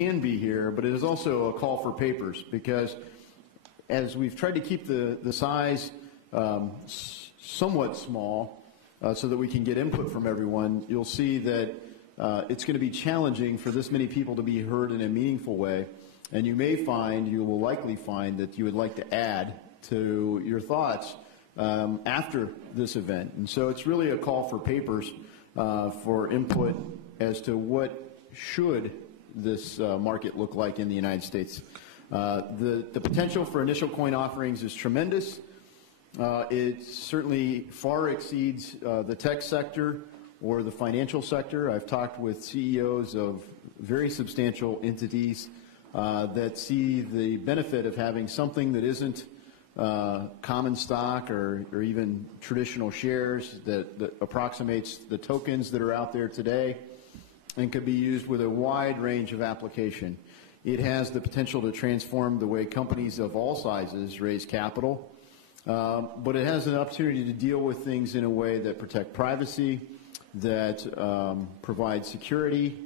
can be here, but it is also a call for papers, because as we've tried to keep the size somewhat small so that we can get input from everyone, you'll see that it's going to be challenging for this many people to be heard in a meaningful way. And you will likely find that you would like to add to your thoughts after this event. And so it's really a call for papers for input as to what should this market look like in the United States. The potential for initial coin offerings is tremendous. It certainly far exceeds the tech sector or the financial sector. I've talked with CEOs of very substantial entities that see the benefit of having something that isn't common stock or even traditional shares that approximates the tokens that are out there today and could be used with a wide range of application. It has the potential to transform the way companies of all sizes raise capital, but it has an opportunity to deal with things in a way that protect privacy, that provide security,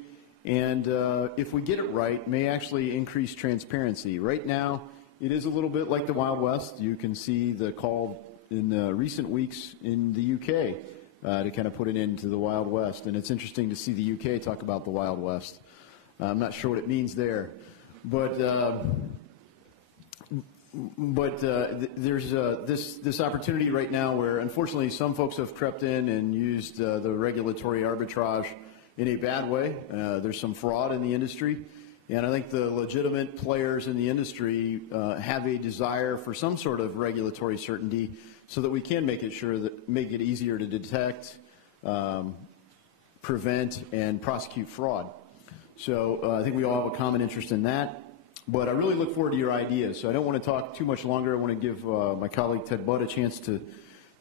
and if we get it right, may actually increase transparency. Right now, it is a little bit like the Wild West. You can see the call in recent weeks in the UK to kind of put it into the Wild West. And it's interesting to see the UK talk about the Wild West. I'm not sure what it means there. But there's this opportunity right now where, unfortunately, some folks have crept in and used the regulatory arbitrage in a bad way. There's some fraud in the industry, and I think the legitimate players in the industry have a desire for some sort of regulatory certainty so that we can make it easier to detect, prevent, and prosecute fraud. So I think we all have a common interest in that. But I really look forward to your ideas. So I don't want to talk too much longer. I want to give my colleague Ted Budd a chance to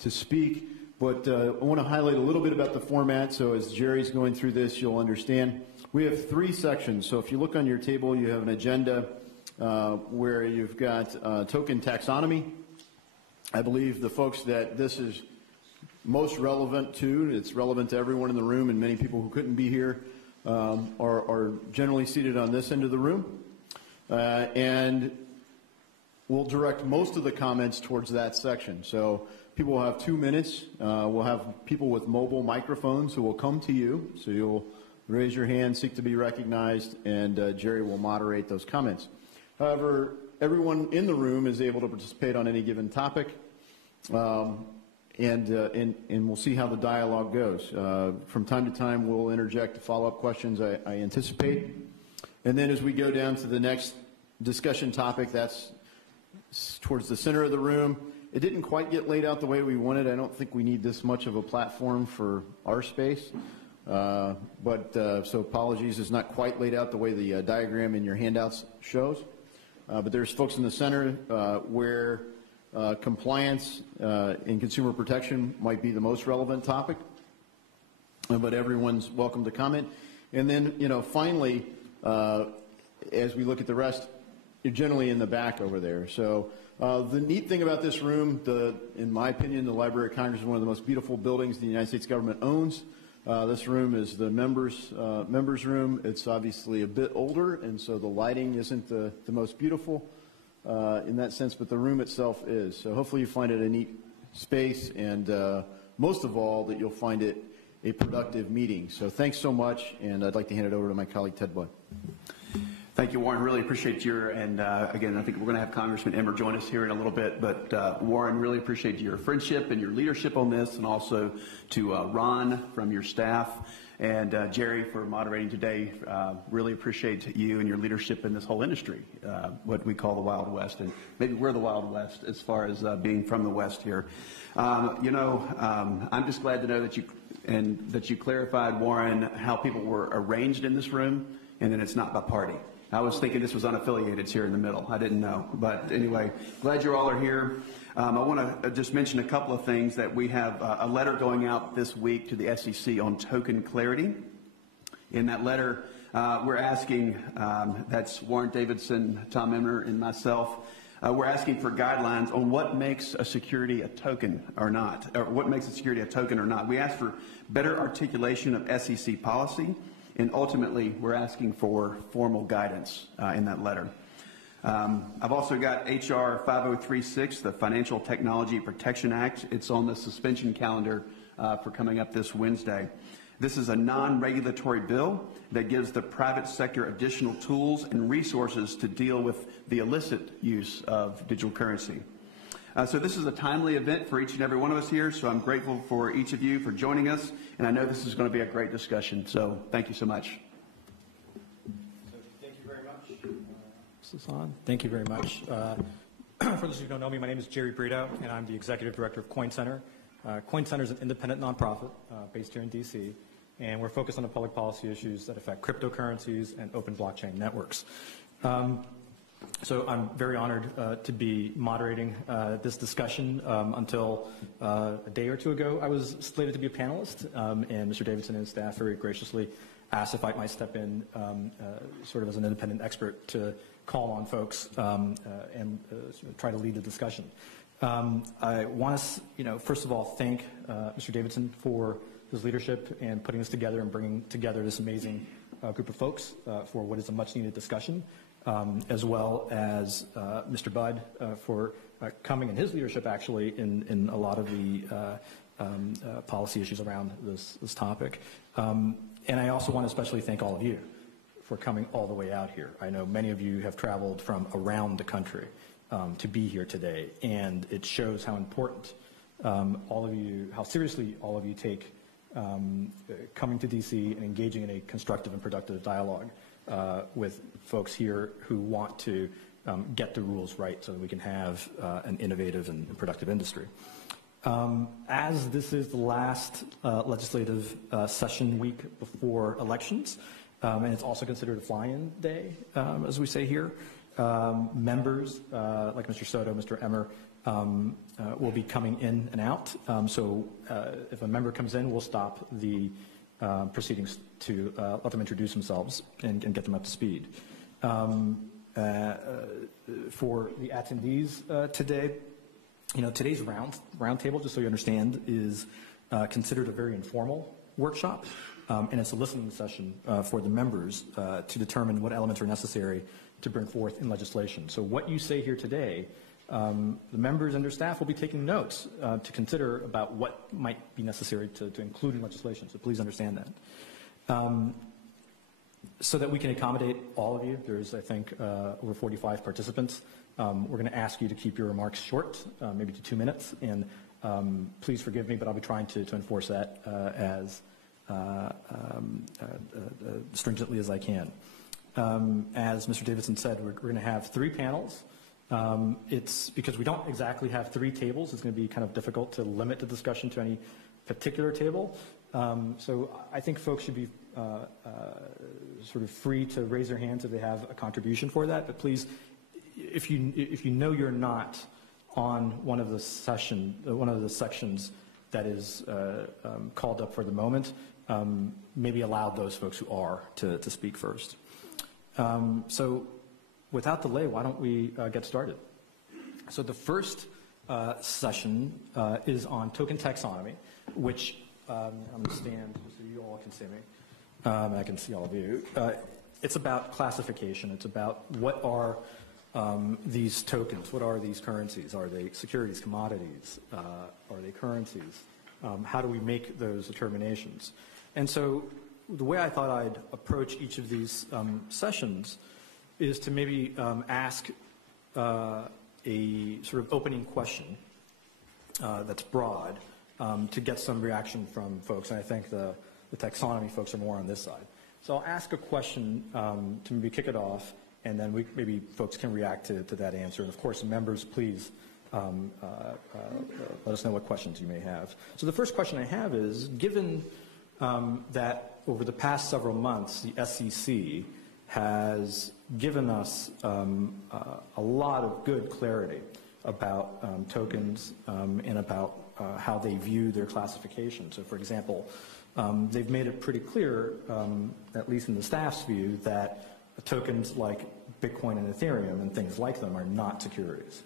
speak. But I want to highlight a little bit about the format. So as Jerry's going through this, you'll understand. We have 3 sections. So if you look on your table, you have an agenda where you've got token taxonomy. I believe the folks that this is most relevant to, it's relevant to everyone in the room, and many people who couldn't be here are generally seated on this end of the room. And we'll direct most of the comments towards that section. So people will have 2 minutes. We'll have people with mobile microphones who will come to you. So you'll raise your hand, seek to be recognized, and Jerry will moderate those comments. However, everyone in the room is able to participate on any given topic, and we'll see how the dialogue goes. From time to time, we'll interject follow-up questions I anticipate. And then as we go down to the next discussion topic, that's towards the center of the room. It didn't quite get laid out the way we wanted. I don't think we need this much of a platform for our space. So apologies, it's not quite laid out the way the diagram in your handouts shows. But there's folks in the center where compliance and consumer protection might be the most relevant topic. But everyone's welcome to comment. And then, finally, as we look at the rest, you're generally in the back over there. So the neat thing about this room, in my opinion, the Library of Congress is one of the most beautiful buildings the United States government owns. This room is the members' room. It's obviously a bit older, and so the lighting isn't the most beautiful in that sense, but the room itself is. So hopefully you find it a neat space, and most of all, that you'll find it a productive meeting. So thanks so much, and I'd like to hand it over to my colleague, Ted Budd. Thank you, Warren. Really appreciate your, and again, I think we're going to have Congressman Emmer join us here in a little bit, but Warren, really appreciate your friendship and your leadership on this, and also to Ron from your staff, and Jerry for moderating today. Really appreciate you and your leadership in this whole industry, what we call the Wild West, and maybe we're the Wild West as far as being from the West here. I'm just glad to know that you clarified, Warren, how people were arranged in this room, and then it's not by party. I was thinking this was unaffiliated. It's here in the middle. I didn't know. But anyway, glad you all are here. I want to just mention a couple of things that we have a letter going out this week to the SEC on token clarity. In that letter, we're asking, that's Warren Davidson, Tom Emmer, and myself, we're asking for guidelines on what makes a security a token or not, or what makes a security a token or not. We ask for better articulation of SEC policy and ultimately we're asking for formal guidance in that letter. I've also got HR 5036, the Financial Technology Protection Act. It's on the suspension calendar for coming up this Wednesday. This is a non-regulatory bill that gives the private sector additional tools and resources to deal with the illicit use of digital currency. So this is a timely event for each and every one of us here, so I'm grateful for each of you for joining us, and I know this is going to be a great discussion, so thank you so much. Thank you very much. This is on. Thank you very much. For those who don't know me, my name is Jerry Brito, and I'm the Executive Director of Coin Center. Coin Center is an independent nonprofit based here in D.C., and we're focused on the public policy issues that affect cryptocurrencies and open blockchain networks. So I'm very honored to be moderating this discussion. Until a day or two ago, I was slated to be a panelist, and Mr. Davidson and staff very graciously asked if I might step in sort of as an independent expert to call on folks and try to lead the discussion. I want to, first of all, thank Mr. Davidson for his leadership and putting this together and bringing together this amazing group of folks for what is a much-needed discussion, as well as Mr. Budd for coming and his leadership, actually, in a lot of the policy issues around this topic. And I also want to especially thank all of you for coming all the way out here. I know many of you have traveled from around the country to be here today, and it shows how important all of you, how seriously all of you take coming to DC and engaging in a constructive and productive dialogue with folks here who want to get the rules right so that we can have an innovative and productive industry. As this is the last legislative session week before elections, and it's also considered a fly-in day, as we say here, members like Mr. Soto, Mr. Emmer, will be coming in and out. So if a member comes in, we'll stop the proceedings to let them introduce themselves and get them up to speed. For the attendees today, today's roundtable, just so you understand, is considered a very informal workshop, and it's a listening session for the members to determine what elements are necessary to bring forth in legislation. So what you say here today, the members and their staff will be taking notes to consider about what might be necessary to include in legislation, so please understand that. So that we can accommodate all of you, there's, I think, over 45 participants. We're going to ask you to keep your remarks short, maybe to 2 minutes, and please forgive me, but I'll be trying to enforce that as stringently as I can. As Mr. Davidson said, we're going to have 3 panels. It's because we don't exactly have 3 tables. It's going to be kind of difficult to limit the discussion to any particular table. So I think folks should be sort of free to raise their hands if they have a contribution for that. But please, if you know you're not on one of the sections that is called up for the moment, maybe allow those folks who are to speak first. So without delay, why don't we get started? So the first session is on token taxonomy, which I'm going to stand so you all can see me. I can see all of you. It's about classification. It's about what are these tokens? What are these currencies? Are they securities, commodities? Are they currencies? How do we make those determinations? And so the way I thought I'd approach each of these sessions is to maybe ask a sort of opening question that's broad to get some reaction from folks. And I think the taxonomy folks are more on this side. So I'll ask a question to maybe kick it off, and then maybe folks can react to that answer. And of course, members, please let us know what questions you may have. So the first question I have is, given that over the past several months, the SEC has given us a lot of good clarity about tokens and about how they view their classification. So for example, they've made it pretty clear, at least in the staff's view, that tokens like Bitcoin and Ethereum and things like them are not securities.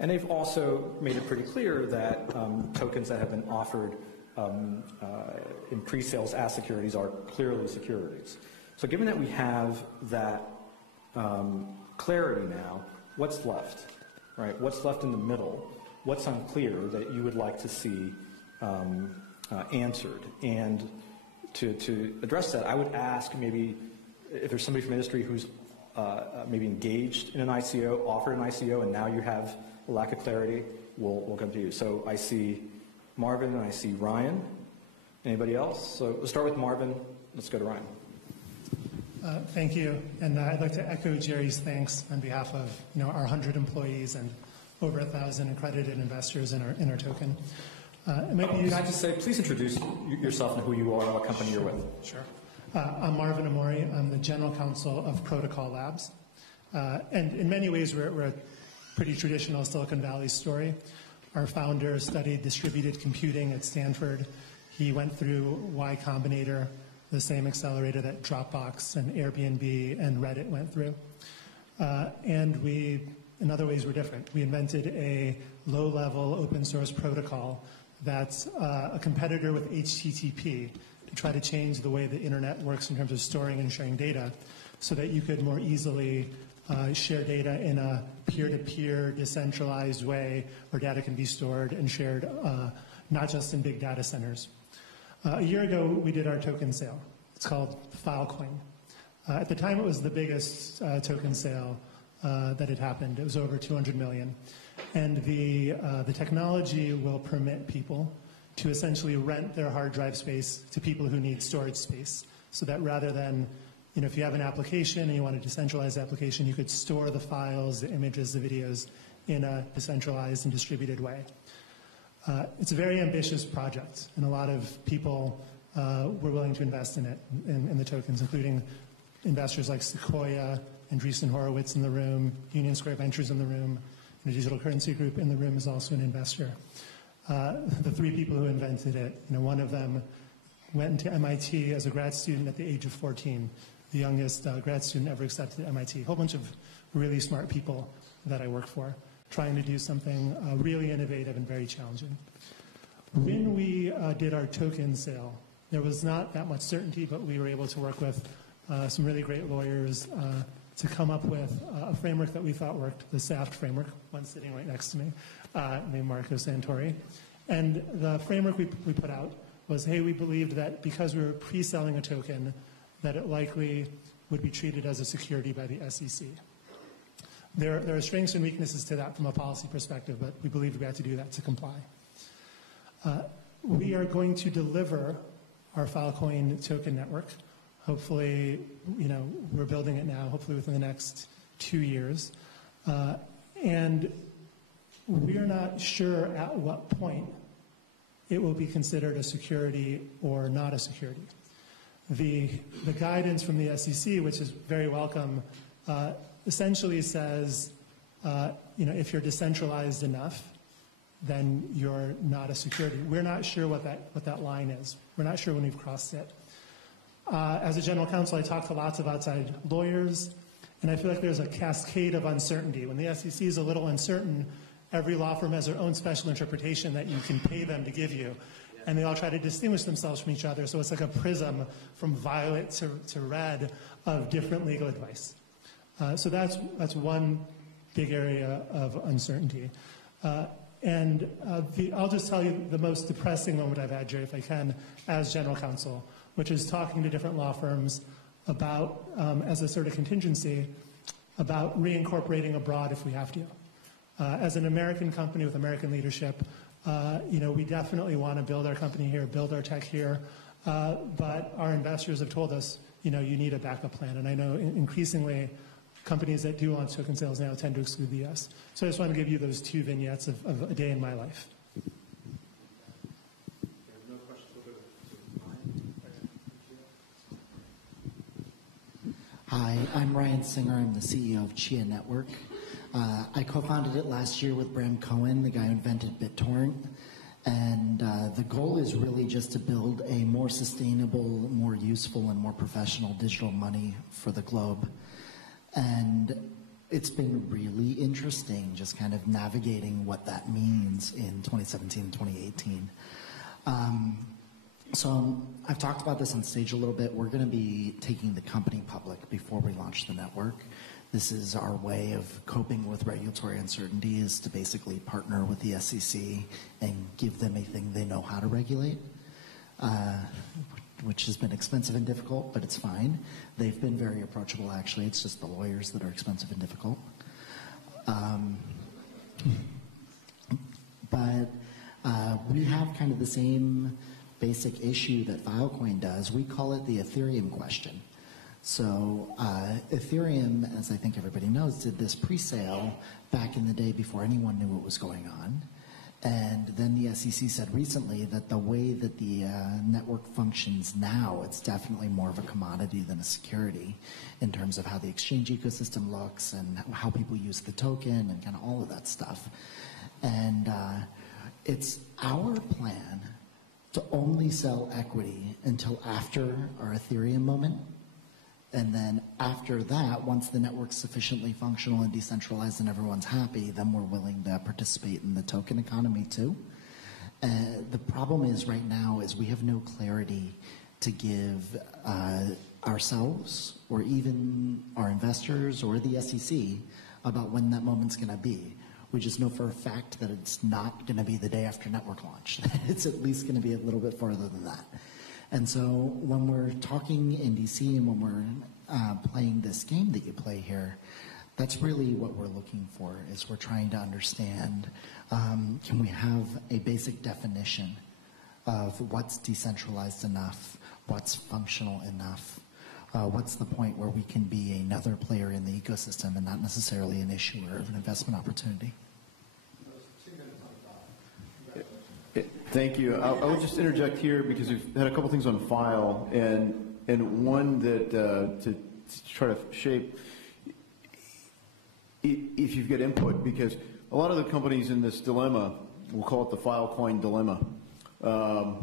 And they've also made it pretty clear that tokens that have been offered in pre-sales as securities are clearly securities. So given that we have that clarity now, what's left, right? What's left in the middle? What's unclear that you would like to see answered? And to address that, I would ask maybe if there's somebody from industry who's maybe engaged in an ICO, offered an ICO, and now you have a lack of clarity, we'll come to you. So I see Marvin and I see Ryan. Anybody else? So let's start with Marvin. Let's go to Ryan. Thank you, and I'd like to echo Jerry's thanks on behalf of our 100 employees and over 1,000 accredited investors in our token. Can I just say, please introduce yourself and who you are and what company you're with. Sure. I'm Marvin Amori. I'm the general counsel of Protocol Labs, and in many ways we're a pretty traditional Silicon Valley story. Our founder studied distributed computing at Stanford. He went through Y Combinator, the same accelerator that Dropbox and Airbnb and Reddit went through. And we, in other ways, we're different. We invented a low-level open source protocol that's a competitor with HTTP to try to change the way the internet works in terms of storing and sharing data so that you could more easily share data in a peer-to-peer decentralized way where data can be stored and shared not just in big data centers. A year ago, we did our token sale. It's called Filecoin. At the time, it was the biggest token sale that had happened. It was over 200 million. And the technology will permit people to essentially rent their hard drive space to people who need storage space. So that rather than, if you have an application and you want a decentralized application, you could store the files, the images, the videos in a decentralized and distributed way. It's a very ambitious project, and a lot of people were willing to invest in it, in the tokens, including investors like Sequoia, Andreessen Horowitz in the room, Union Square Ventures in the room, and the Digital Currency Group in the room is also an investor. The three people who invented it, one of them went into MIT as a grad student at the age of 14, the youngest grad student ever accepted at MIT. A whole bunch of really smart people that I work for, trying to do something really innovative and very challenging. When we did our token sale, there was not that much certainty, but we were able to work with some really great lawyers to come up with a framework that we thought worked, the SAFT framework, one sitting right next to me, named Marco Santori. And the framework we put out was, hey, we believed that because we were pre-selling a token, that it likely would be treated as a security by the SEC. There are strengths and weaknesses to that from a policy perspective, but we believed we had to do that to comply. We are going to deliver our Filecoin token network. Hopefully, we're building it now, hopefully within the next 2 years. And we're not sure at what point it will be considered a security or not a security. The guidance from the SEC, which is very welcome, essentially says, if you're decentralized enough, then you're not a security. We're not sure what that line is. We're not sure when we've crossed it. As a general counsel, I talk to lots of outside lawyers, and I feel like there's a cascade of uncertainty. When the SEC is a little uncertain, every law firm has their own special interpretation that you can pay them to give you, and they all try to distinguish themselves from each other, so it's like a prism from violet to red of different legal advice. So that's one big area of uncertainty. And I'll just tell you the most depressing moment I've had, Jerry, if I can, as general counsel, which is talking to different law firms about, as a sort of contingency, about reincorporating abroad if we have to. As an American company with American leadership, we definitely want to build our company here, build our tech here, but our investors have told us, you need a backup plan. And I know increasingly companies that do launch token sales now tend to exclude the US. So I just want to give you those two vignettes of a day in my life. Hi, I'm Ryan Singer. I'm the CEO of Chia Network. I co-founded it last year with Bram Cohen, the guy who invented BitTorrent. And the goal is really just to build a more sustainable, more useful, and more professional digital money for the globe. And it's been really interesting just kind of navigating what that means in 2017 and 2018. So I've talked about this on stage a little bit. We're going to be taking the company public before we launch the network. This is our way of coping with regulatory uncertainty, is to basically partner with the SEC and give them a thing they know how to regulate, which has been expensive and difficult, but it's fine. They've been very approachable, actually. It's just the lawyers that are expensive and difficult. But we have kind of the same basic issue that Filecoin does. We call it the Aetherium question. So Aetherium, as I think everybody knows, did this pre-sale back in the day before anyone knew what was going on. And then the SEC said recently that the way that the network functions now, it's definitely more of a commodity than a security in terms of how the exchange ecosystem looks and how people use the token and kind of all of that stuff. And it's our plan to only sell equity until after our Aetherium moment. And then after that, once the network's sufficiently functional and decentralized and everyone's happy, then we're willing to participate in the token economy too. The problem is right now is we have no clarity to give ourselves or even our investors or the SEC about when that moment's going to be. We just know for a fact that it's not going to be the day after network launch. It's at least going to be a little bit farther than that. And so when we're talking in DC and when we're playing this game that you play here, that's really what we're looking for, is we're trying to understand, can we have a basic definition of what's decentralized enough, what's functional enough, what's the point where we can be another player in the ecosystem and not necessarily an issuer of an investment opportunity. Thank you. I would just interject here because we've had a couple things on file, and one that to try to shape if you've got input, because a lot of the companies in this dilemma, we'll call it the Filecoin dilemma, are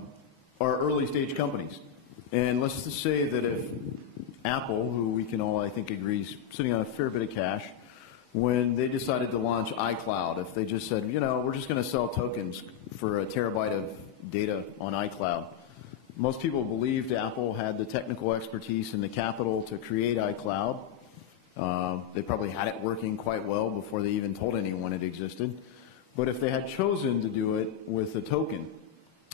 early stage companies. And let's just say that if Apple, who we can all, I think, agree is sitting on a fair bit of cash, when they decided to launch iCloud, if they just said, you know, we're just going to sell tokens for a terabyte of data on iCloud, most people believed Apple had the technical expertise and the capital to create iCloud. They probably had it working quite well before they even told anyone it existed. But if they had chosen to do it with a token,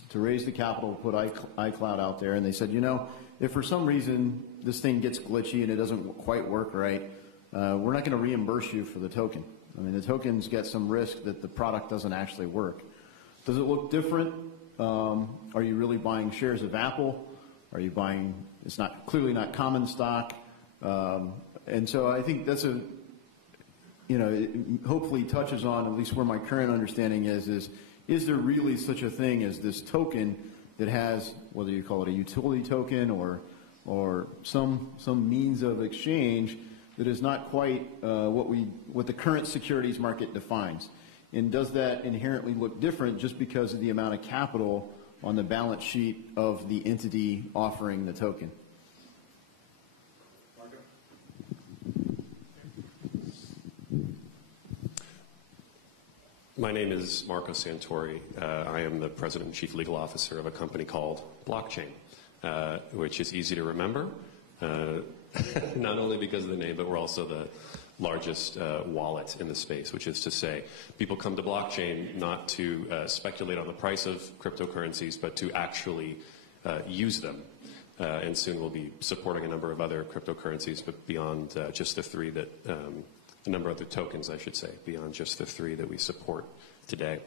to raise the capital, put iCloud out there, and they said, you know, if for some reason this thing gets glitchy and it doesn't quite work right, we're not going to reimburse you for the token. I mean, the token's got some risk that the product doesn't actually work. Does it look different? Are you really buying shares of Apple? Are you buying, it's not clearly not common stock. And so I think that's a, you know, it hopefully touches on at least where my current understanding is there really such a thing as this token that has, whether you call it a utility token or some means of exchange that is not quite what the current securities market defines? And does that inherently look different just because of the amount of capital on the balance sheet of the entity offering the token? My name is Marco Santori. I am the President and Chief Legal Officer of a company called Blockchain, which is easy to remember, not only because of the name, but we're also the largest wallet in the space, which is to say people come to blockchain not to speculate on the price of cryptocurrencies, but to actually use them. And soon we'll be supporting a number of other cryptocurrencies, but beyond just the three that, a number of other tokens, I should say, beyond just the three that we support today.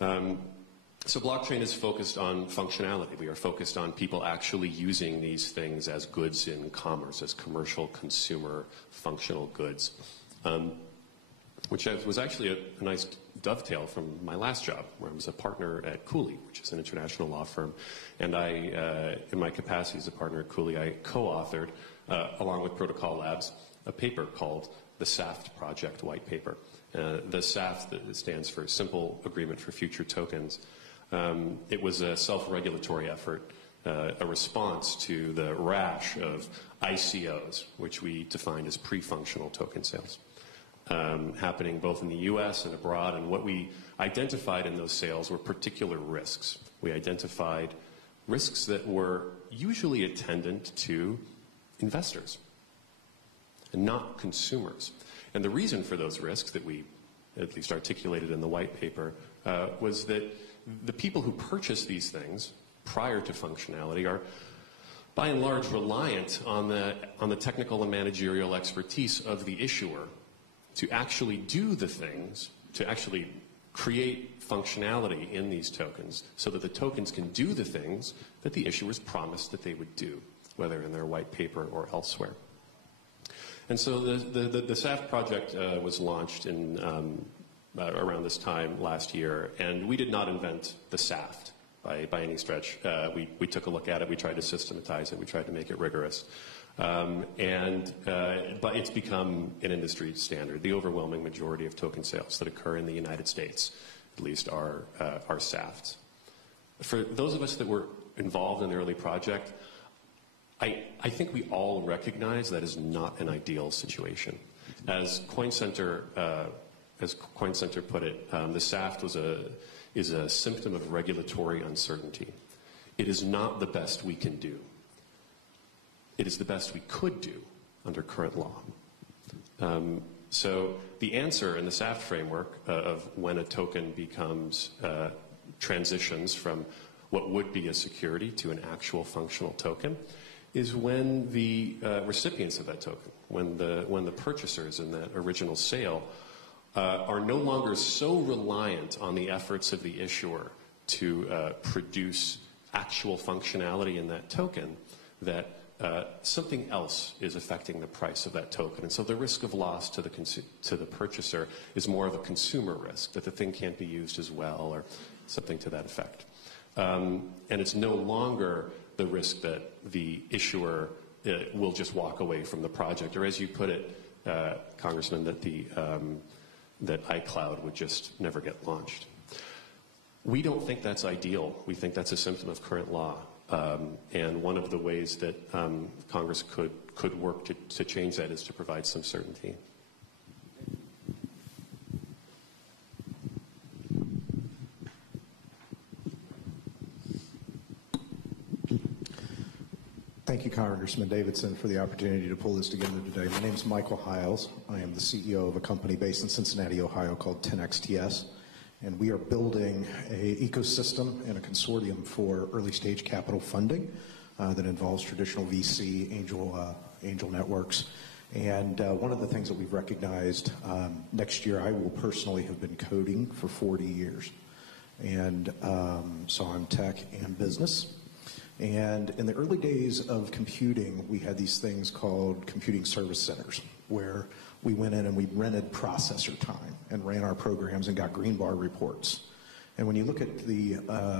So blockchain is focused on functionality. We are focused on people actually using these things as goods in commerce, as commercial, consumer, functional goods, which was actually a nice dovetail from my last job, where I was a partner at Coulee, which is an international law firm. And I, in my capacity as a partner at Coulee, I co-authored, along with Protocol Labs, a paper called the SAFT Project White Paper. The SAFT that stands for Simple Agreement for Future Tokens. It was a self-regulatory effort, a response to the rash of ICOs, which we defined as pre-functional token sales, happening both in the US and abroad. And what we identified in those sales were particular risks. We identified risks that were usually attendant to investors and not consumers. And the reason for those risks that we at least articulated in the white paper was that the people who purchase these things prior to functionality are by and large reliant on the technical and managerial expertise of the issuer to actually do the things, to actually create functionality in these tokens so that the tokens can do the things that the issuers promised that they would do, whether in their white paper or elsewhere. And so the SAFT project was launched in around this time last year, and we did not invent the SAFT by any stretch. We took a look at it, we tried to systematize it, we tried to make it rigorous. But it's become an industry standard. The overwhelming majority of token sales that occur in the United States, at least, are SAFTs. For those of us that were involved in the early project, I think we all recognize that is not an ideal situation. As Coin Center put it, the SAFT is a symptom of regulatory uncertainty. It is not the best we can do. It is the best we could do under current law. So the answer in the SAFT framework of when a token transitions from what would be a security to an actual functional token is when the recipients of that token, when the purchasers in that original sale are no longer so reliant on the efforts of the issuer to produce actual functionality in that token that something else is affecting the price of that token. And so the risk of loss to the purchaser is more of a consumer risk, that the thing can't be used as well or something to that effect. And it's no longer the risk that the issuer will just walk away from the project, or as you put it, Congressman, that iCloud would just never get launched. We don't think that's ideal. We think that's a symptom of current law. And one of the ways that Congress could work to change that is to provide some certainty. Thank you, Congressman Davidson, for the opportunity to pull this together today. My name is Michael Hiles. I am the CEO of a company based in Cincinnati, Ohio called 10XTS. And we are building an ecosystem and a consortium for early stage capital funding that involves traditional VC, angel networks. And one of the things that we've recognized, next year I will personally have been coding for 40 years. And so I'm tech and business. And in the early days of computing, we had these things called computing service centers, where we went in and we rented processor time and ran our programs and got green bar reports. And when you look at the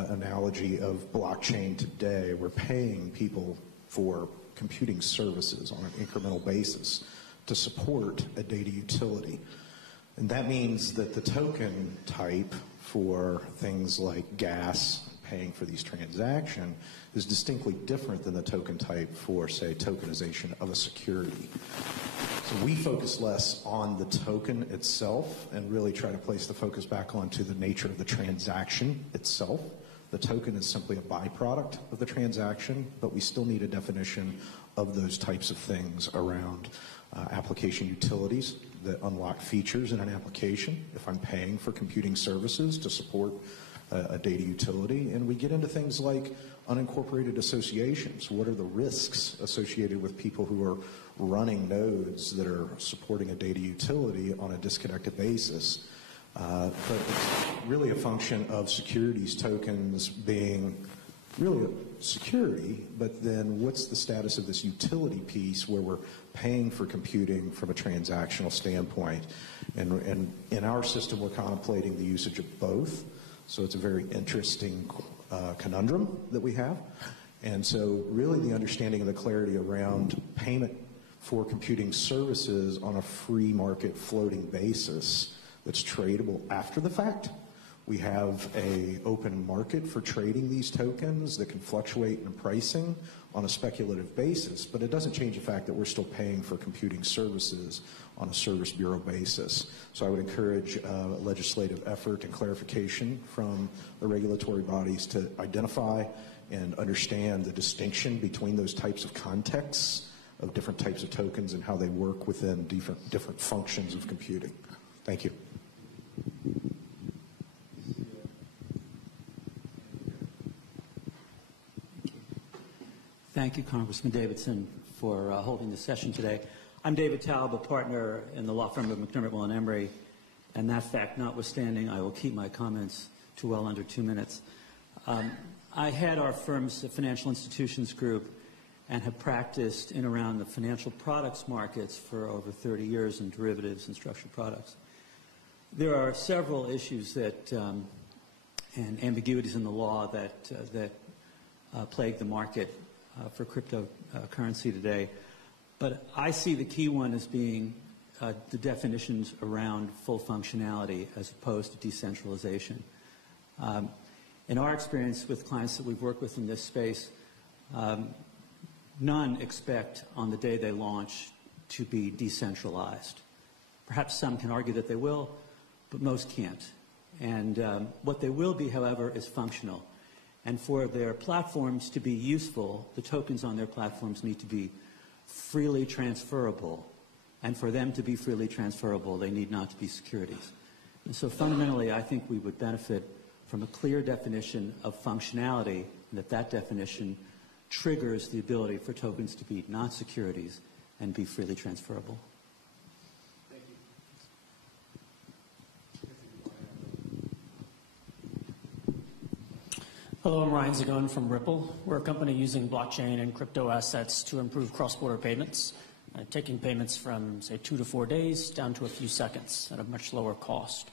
analogy of blockchain today, we're paying people for computing services on an incremental basis to support a data utility. And that means that the token type for things like gas, paying for these transactions, is distinctly different than the token type for, say, tokenization of a security. So we focus less on the token itself and really try to place the focus back onto the nature of the transaction itself. The token is simply a byproduct of the transaction, but we still need a definition of those types of things around application utilities that unlock features in an application if I'm paying for computing services to support a data utility. And we get into things like unincorporated associations. What are the risks associated with people who are running nodes that are supporting a data utility on a disconnected basis? But it's really a function of securities tokens being really a security, but then what's the status of this utility piece where we're paying for computing from a transactional standpoint? And in our system, we're contemplating the usage of both. So it's a very interesting conundrum that we have. And so really the understanding of the clarity around payment for computing services on a free market floating basis that's tradable after the fact. We have an open market for trading these tokens that can fluctuate in pricing on a speculative basis, but it doesn't change the fact that we're still paying for computing services on a service bureau basis. So I would encourage legislative effort and clarification from the regulatory bodies to identify and understand the distinction between those types of contexts of different types of tokens and how they work within different functions of computing. Thank you. Thank you, Congressman Davidson, for holding the session today. I'm David Taub, a partner in the law firm of McDermott, Will & Emery, and that fact notwithstanding, I will keep my comments to well under 2 minutes. I head our firm's financial institutions group and have practiced in around the financial products markets for over 30 years in derivatives and structured products. There are several issues that and ambiguities in the law that plague the market for cryptocurrency today. But I see the key one as being the definitions around full functionality as opposed to decentralization. In our experience with clients that we've worked with in this space, none expect on the day they launch to be decentralized. Perhaps some can argue that they will, but most can't. And what they will be, however, is functional. And for their platforms to be useful, the tokens on their platforms need to be freely transferable. And for them to be freely transferable, they need not to be securities. And so fundamentally, I think we would benefit from a clear definition of functionality, and that definition triggers the ability for tokens to be not securities and be freely transferable. Thank you. Hello, I'm Ryan Zagon from Ripple. We're a company using blockchain and crypto assets to improve cross-border payments, taking payments from, say, 2 to 4 days down to a few seconds at a much lower cost.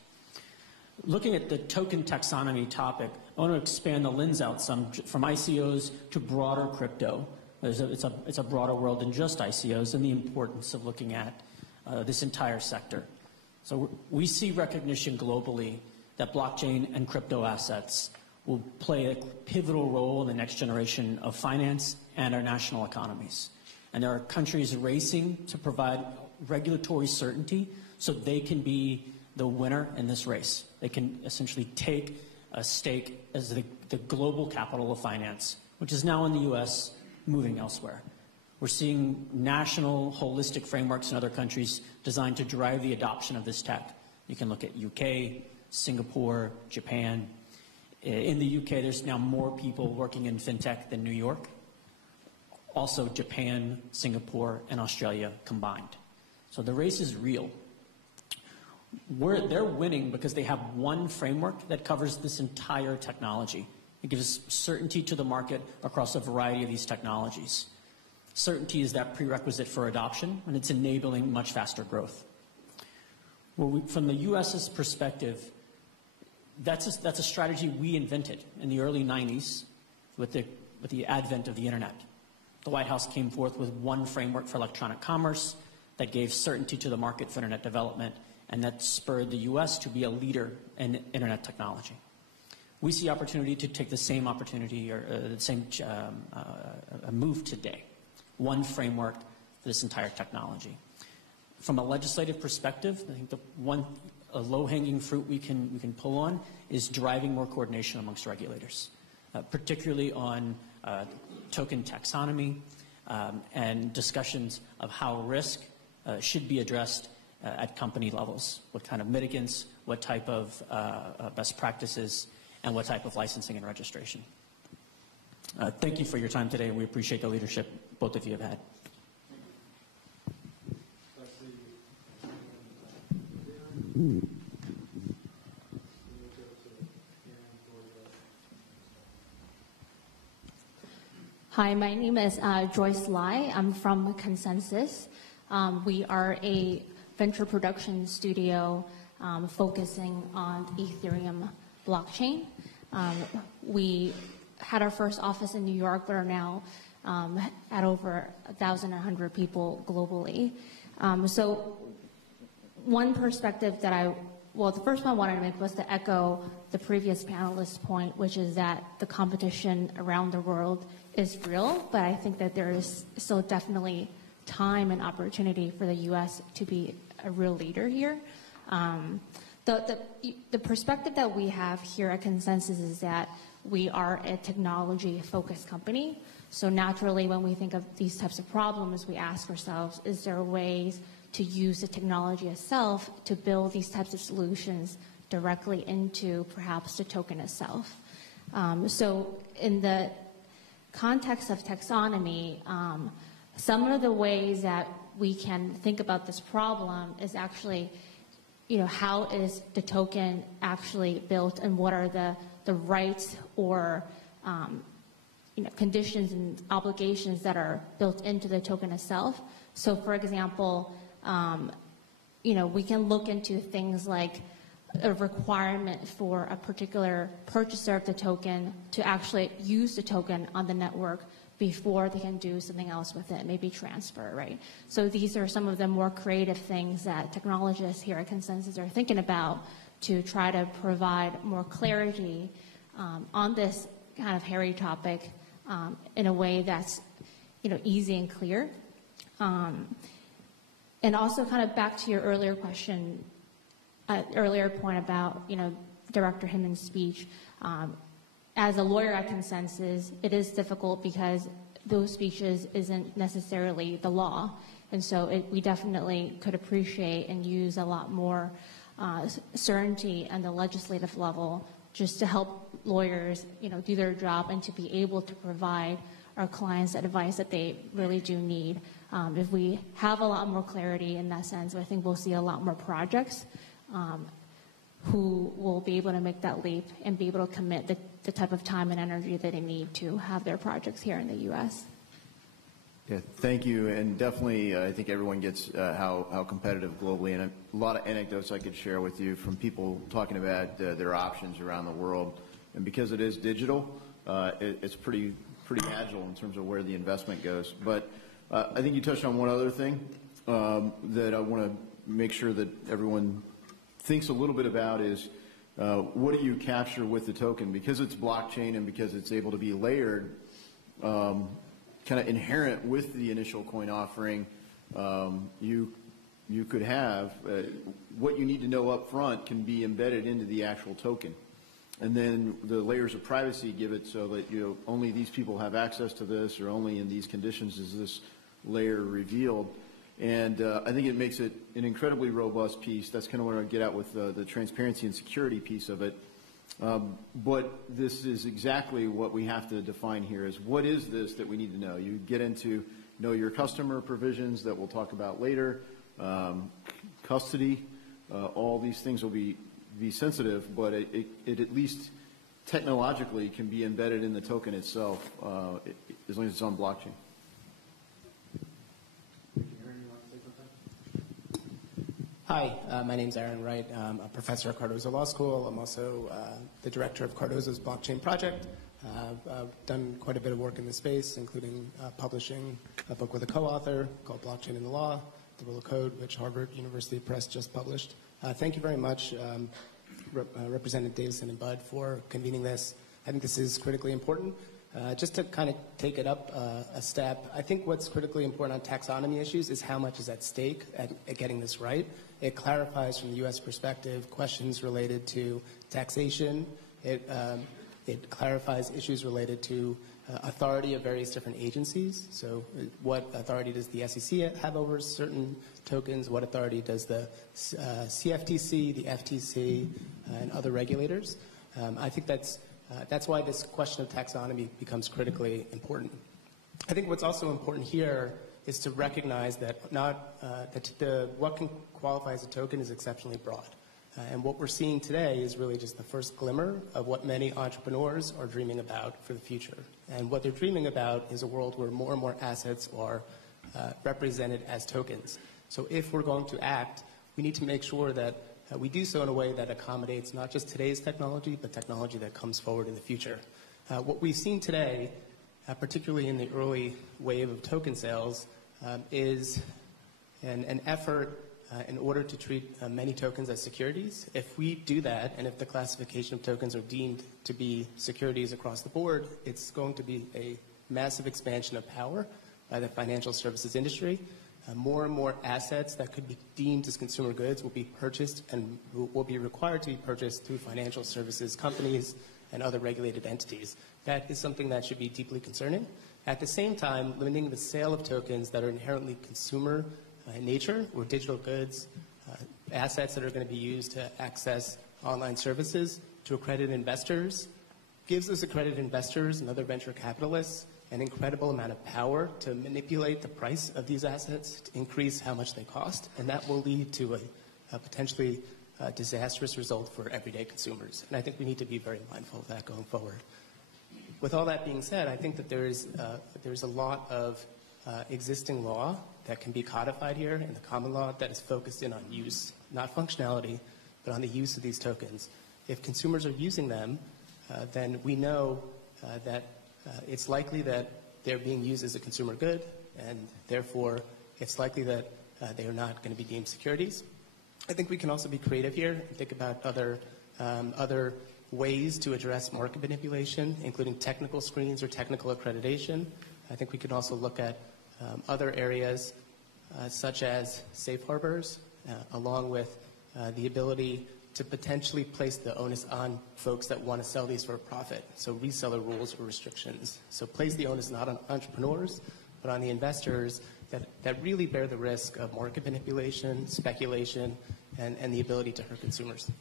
Looking at the token taxonomy topic, I want to expand the lens out some from ICOs to broader crypto. It's a broader world than just ICOs, and the importance of looking at this entire sector. So we see recognition globally that blockchain and crypto assets will play a pivotal role in the next generation of finance and our national economies. And there are countries racing to provide regulatory certainty so they can be the winner in this race. They can essentially take a stake as the global capital of finance, which is now in the U.S., moving elsewhere. We're seeing national holistic frameworks in other countries designed to drive the adoption of this tech. You can look at UK, Singapore, Japan. In the UK, there's now more people working in fintech than New York. Also Japan, Singapore, and Australia combined. So the race is real. They're winning because they have one framework that covers this entire technology. It gives certainty to the market across a variety of these technologies. Certainty is that prerequisite for adoption, and it's enabling much faster growth. Well, from the U.S.'s perspective, that's a strategy we invented in the early 90s with the advent of the internet. The White House came forth with one framework for electronic commerce that gave certainty to the market for internet development, and that spurred the U.S. to be a leader in internet technology. We see opportunity to take the same opportunity or the same move today. One framework for this entire technology. From a legislative perspective, I think a low-hanging fruit we can pull on is driving more coordination amongst regulators, particularly on token taxonomy and discussions of how risk should be addressed at company levels. What kind of mitigants, what type of best practices, and what type of licensing and registration. Thank you for your time today, and we appreciate the leadership both of you have had. Hi, my name is Joyce Lai. I'm from Consensus. We are a venture production studio focusing on Aetherium blockchain. We had our first office in New York, but are now at over 1,100 people globally. So one perspective that the first one I wanted to make was to echo the previous panelist's point, which is that the competition around the world is real, but I think that there is still definitely time and opportunity for the U.S. to be a real leader here. The perspective that we have here at Consensus is that we are a technology-focused company. So naturally, when we think of these types of problems, we ask ourselves, is there ways to use the technology itself to build these types of solutions directly into perhaps the token itself? So in the context of taxonomy, some of the ways that we can think about this problem is actually, how is the token actually built, and what are the rights or conditions and obligations that are built into the token itself. So for example, we can look into things like a requirement for a particular purchaser of the token to actually use the token on the network before they can do something else with it, maybe transfer, right? So these are some of the more creative things that technologists here at Consensus are thinking about to try to provide more clarity on this kind of hairy topic in a way that's, easy and clear. And also kind of back to your earlier question, earlier point about, Director Hinman's speech. As a lawyer at Consensus, it is difficult because those speeches isn't necessarily the law. And so we definitely could appreciate and use a lot more certainty at the legislative level just to help lawyers, do their job and to be able to provide our clients advice that they really do need. If we have a lot more clarity in that sense, I think we'll see a lot more projects who will be able to make that leap and be able to commit the type of time and energy that they need to have their projects here in the U.S. Yeah, thank you. And definitely, I think everyone gets how competitive globally, and a lot of anecdotes I could share with you from people talking about their options around the world. And because it is digital, it's pretty agile in terms of where the investment goes. But I think you touched on one other thing that I want to make sure that everyone thinks a little bit about is what do you capture with the token? Because it's blockchain and because it's able to be layered, kind of inherent with the initial coin offering, you could have what you need to know up front can be embedded into the actual token. And then the layers of privacy give it so that only these people have access to this, or only in these conditions is this layer revealed. And I think it makes it an incredibly robust piece. That's kind of what I get at with the transparency and security piece of it. But this is exactly what we have to define here is what is this that we need to know? You get into know your customer provisions that we'll talk about later, custody, all these things will be sensitive, but it at least technologically can be embedded in the token itself as long as it's on blockchain. Hi, my name's Aaron Wright. I'm a professor at Cardozo Law School. I'm also the director of Cardozo's blockchain project. I've done quite a bit of work in this space, including publishing a book with a co-author called Blockchain in the Law, The Rule of Code, which Harvard University Press just published. Thank you very much, Representative Davidson and Bud, for convening this. I think this is critically important. Just to kind of take it up a step, I think what's critically important on taxonomy issues is how much is at stake at getting this right. It clarifies from the U.S. perspective questions related to taxation. It clarifies issues related to authority of various different agencies. So what authority does the SEC have over certain tokens? What authority does the CFTC, the FTC, and other regulators? I think that's why this question of taxonomy becomes critically important. I think what's also important here is to recognize that what can qualify as a token is exceptionally broad. And what we're seeing today is really just the first glimmer of what many entrepreneurs are dreaming about for the future. And what they're dreaming about is a world where more and more assets are represented as tokens. So if we're going to act, we need to make sure that we do so in a way that accommodates not just today's technology, but technology that comes forward in the future. What we've seen today, particularly in the early wave of token sales, is an effort in order to treat many tokens as securities. If we do that, and if the classification of tokens are deemed to be securities across the board, it's going to be a massive expansion of power by the financial services industry. More and more assets that could be deemed as consumer goods will be purchased and will be required to be purchased through financial services companies and other regulated entities. That is something that should be deeply concerning. At the same time, limiting the sale of tokens that are inherently consumer in nature, or digital goods, assets that are going to be used to access online services to accredited investors, gives those accredited investors and other venture capitalists an incredible amount of power to manipulate the price of these assets to increase how much they cost, and that will lead to a potentially disastrous result for everyday consumers. And I think we need to be very mindful of that going forward. With all that being said, I think that there's a lot of existing law that can be codified here in the common law that is focused in on use, not functionality, but on the use of these tokens. If consumers are using them, then we know that it's likely that they're being used as a consumer good, and therefore it's likely that they are not going to be deemed securities. I think we can also be creative here and think about other ways to address market manipulation, including technical screens or technical accreditation. I think we can also look at other areas such as safe harbors, along with the ability to potentially place the onus on folks that want to sell these for a profit, so reseller rules or restrictions. So place the onus not on entrepreneurs, but on the investors that really bear the risk of market manipulation, speculation, and the ability to hurt consumers.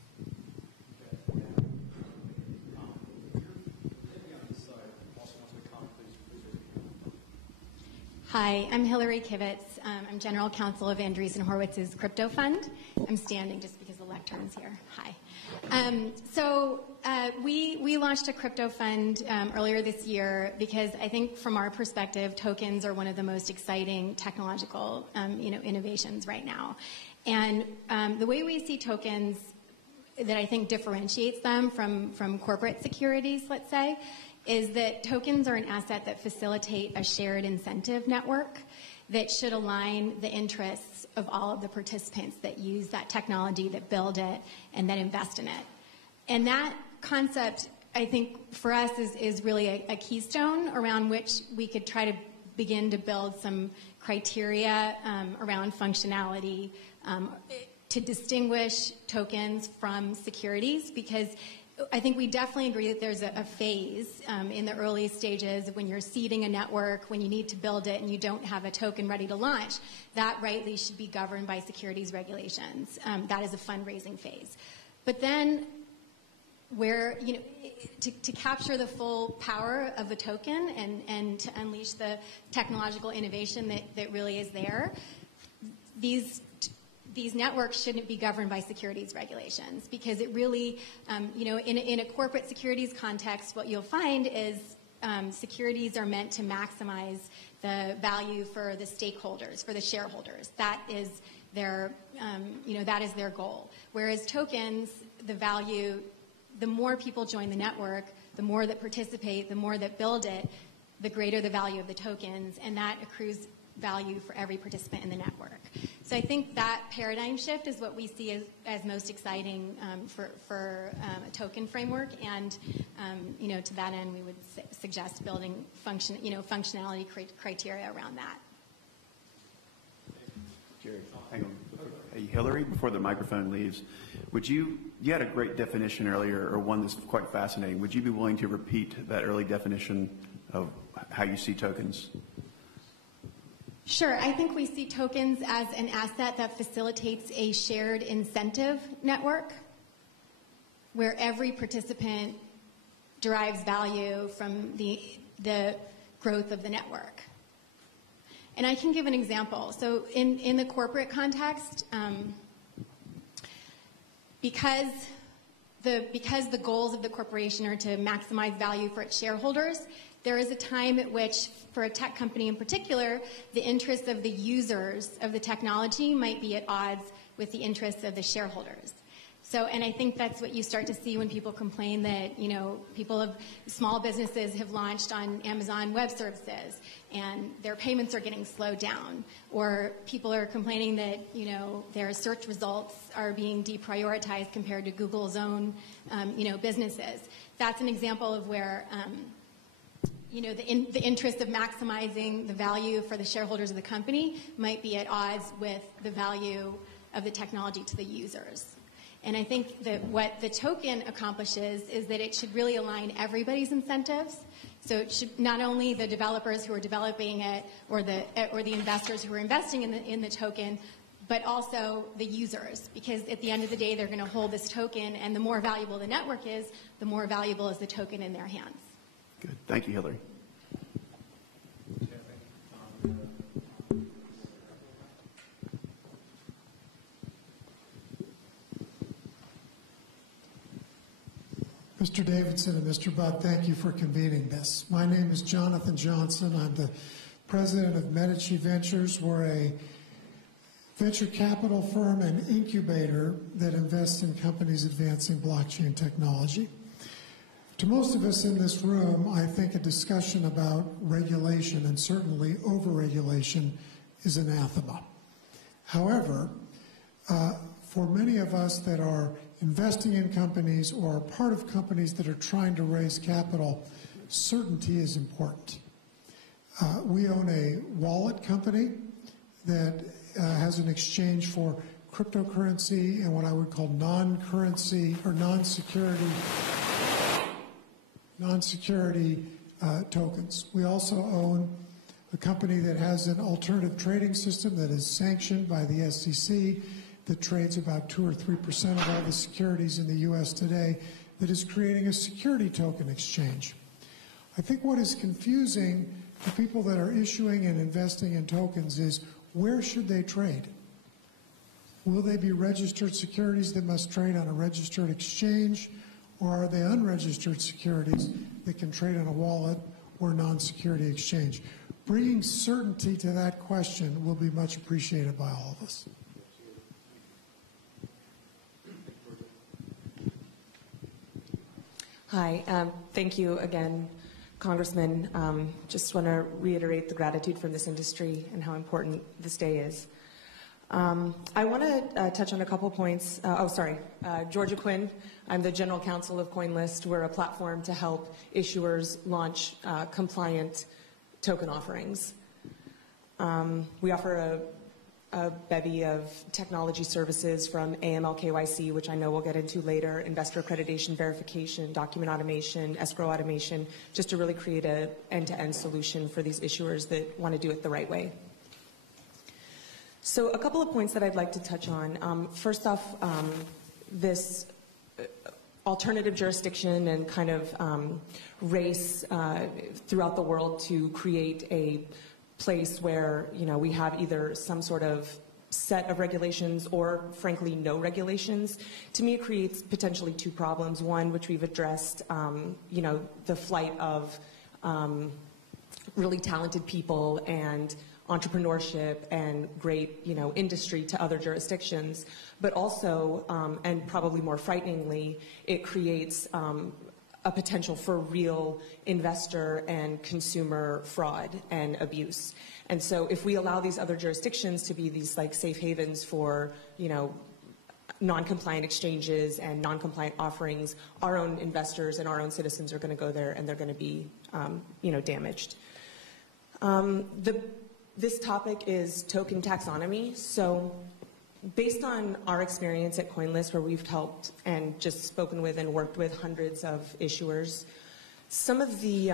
Hi, I'm Hillary Kivitz. I'm General Counsel of Andreessen Horowitz's Crypto Fund. I'm standing just because the lectern's here. Hi. We launched a crypto fund earlier this year because I think from our perspective, tokens are one of the most exciting technological innovations right now. And the way we see tokens that I think differentiates them from corporate securities, let's say, is that tokens are an asset that facilitate a shared incentive network that should align the interests of all of the participants that use that technology, that build it, and that invest in it. And that concept, I think, for us is really a keystone around which we could try to begin to build some criteria around functionality to distinguish tokens from securities, because I think we definitely agree that there's a phase in the early stages when you're seeding a network, when you need to build it and you don't have a token ready to launch. That rightly should be governed by securities regulations. That is a fundraising phase. But then where, to capture the full power of a token and to unleash the technological innovation that really is there, these networks shouldn't be governed by securities regulations, because it really, in a corporate securities context, what you'll find is securities are meant to maximize the value for the stakeholders, for the shareholders. That is their, that is their goal. Whereas tokens, the value, the more people join the network, the more that participate, the more that build it, the greater the value of the tokens, and that accrues value for every participant in the network. So I think that paradigm shift is what we see as most exciting for a token framework, and to that end, we would suggest building functionality criteria around that. Jerry, hang on. Hey, Hillary, before the microphone leaves, you had a great definition earlier, or one that's quite fascinating. Would you be willing to repeat that early definition of how you see tokens? Sure. I think we see tokens as an asset that facilitates a shared incentive network where every participant derives value from the growth of the network. And I can give an example. So in the corporate context, because the goals of the corporation are to maximize value for its shareholders, there is a time at which, for a tech company in particular, the interests of the users of the technology might be at odds with the interests of the shareholders. So, and I think that's what you start to see when people complain that, small businesses have launched on Amazon Web Services and their payments are getting slowed down, or people are complaining that, their search results are being deprioritized compared to Google's own, businesses. That's an example of where, the interest of maximizing the value for the shareholders of the company might be at odds with the value of the technology to the users. And I think that what the token accomplishes is that it should really align everybody's incentives. So it should not only the developers who are developing it or the investors who are investing in the token, but also the users, because at the end of the day, they're going to hold this token, and the more valuable the network is, the more valuable is the token in their hands. Good. Thank you, Hillary. Mr. Davidson and Mr. Budd, thank you for convening this. My name is Jonathan Johnson. I'm the president of Medici Ventures. We're a venture capital firm and incubator that invests in companies advancing blockchain technology. To most of us in this room, I think a discussion about regulation, and certainly overregulation, is anathema. However, for many of us that are investing in companies or are part of companies that are trying to raise capital, certainty is important. We own a wallet company that has an exchange for cryptocurrency and what I would call non-currency or non-security tokens. We also own a company that has an alternative trading system that is sanctioned by the SEC that trades about 2 or 3% of all the securities in the U.S. today, that is creating a security token exchange. I think what is confusing to people that are issuing and investing in tokens is, where should they trade? Will they be registered securities that must trade on a registered exchange, or are they unregistered securities that can trade on a wallet or non-security exchange? Bringing certainty to that question will be much appreciated by all of us. Hi, thank you again, Congressman. Just want to reiterate the gratitude from this industry and how important this day is. I want to touch on a couple points. Georgia Quinn. I'm the General Counsel of CoinList. We're a platform to help issuers launch compliant token offerings. We offer a bevy of technology services from AML KYC, which I know we'll get into later, investor accreditation verification, document automation, escrow automation, just to really create an end-to-end solution for these issuers that want to do it the right way. So a couple of points that I'd like to touch on. First off, this alternative jurisdiction and kind of race throughout the world to create a place where, you know, we have either some sort of set of regulations or, frankly, no regulations. To me, it creates potentially two problems. One, which we've addressed, you know, the flight of really talented people and entrepreneurship and great, you know, industry to other jurisdictions. But also, and probably more frighteningly, it creates a potential for real investor and consumer fraud and abuse. And so if we allow these other jurisdictions to be these like safe havens for, you know, non-compliant exchanges and non-compliant offerings, our own investors and our own citizens are going to go there and they're going to be, you know, damaged. This topic is token taxonomy. So based on our experience at CoinList, where we've helped and just spoken with and worked with hundreds of issuers, some of the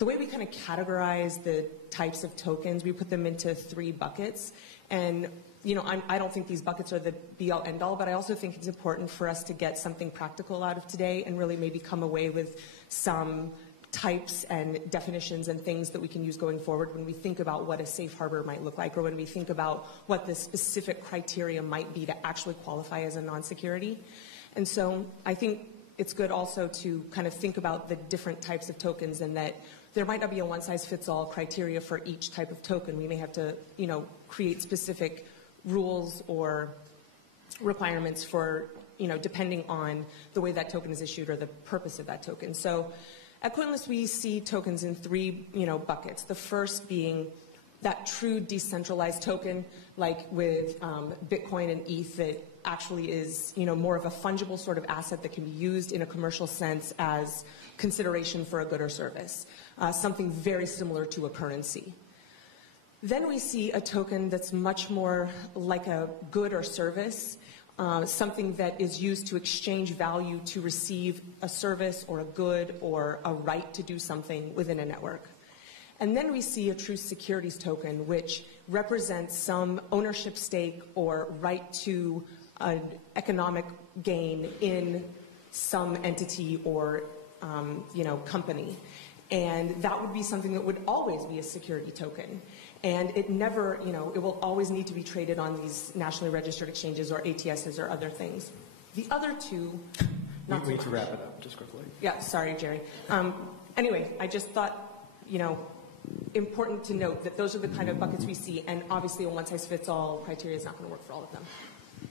way we kind of categorize the types of tokens, we put them into 3 buckets. And, you know, I don't think these buckets are the be-all, end-all, but I also think it's important for us to get something practical out of today and really maybe come away with some types and definitions and things that we can use going forward when we think about what a safe harbor might look like, or when we think about what the specific criteria might be to actually qualify as a non-security. And so I think it's good also to kind of think about the different types of tokens, and that there might not be a one-size-fits-all criteria for each type of token. We may have to, you know, create specific rules or requirements for, you know, depending on the way that token is issued or the purpose of that token. So at CoinList, we see tokens in 3, you know, buckets. The first being that true decentralized token, like with Bitcoin and ETH, that actually is, you know, more of a fungible sort of asset that can be used in a commercial sense as consideration for a good or service, something very similar to a currency. Then we see a token that's much more like a good or service, something that is used to exchange value to receive a service or a good or a right to do something within a network. And then we see a true securities token, which represents some ownership stake or right to an economic gain in some entity or company. And that would be something that would always be a security token. And it never, it will always need to be traded on these nationally registered exchanges or ATSs or other things. The other two, we need to wrap it up just quickly. Yeah, sorry, Jerry. Anyway, I just thought, important to note that those are the kind of buckets we see, and obviously a one-size-fits-all criteria is not going to work for all of them.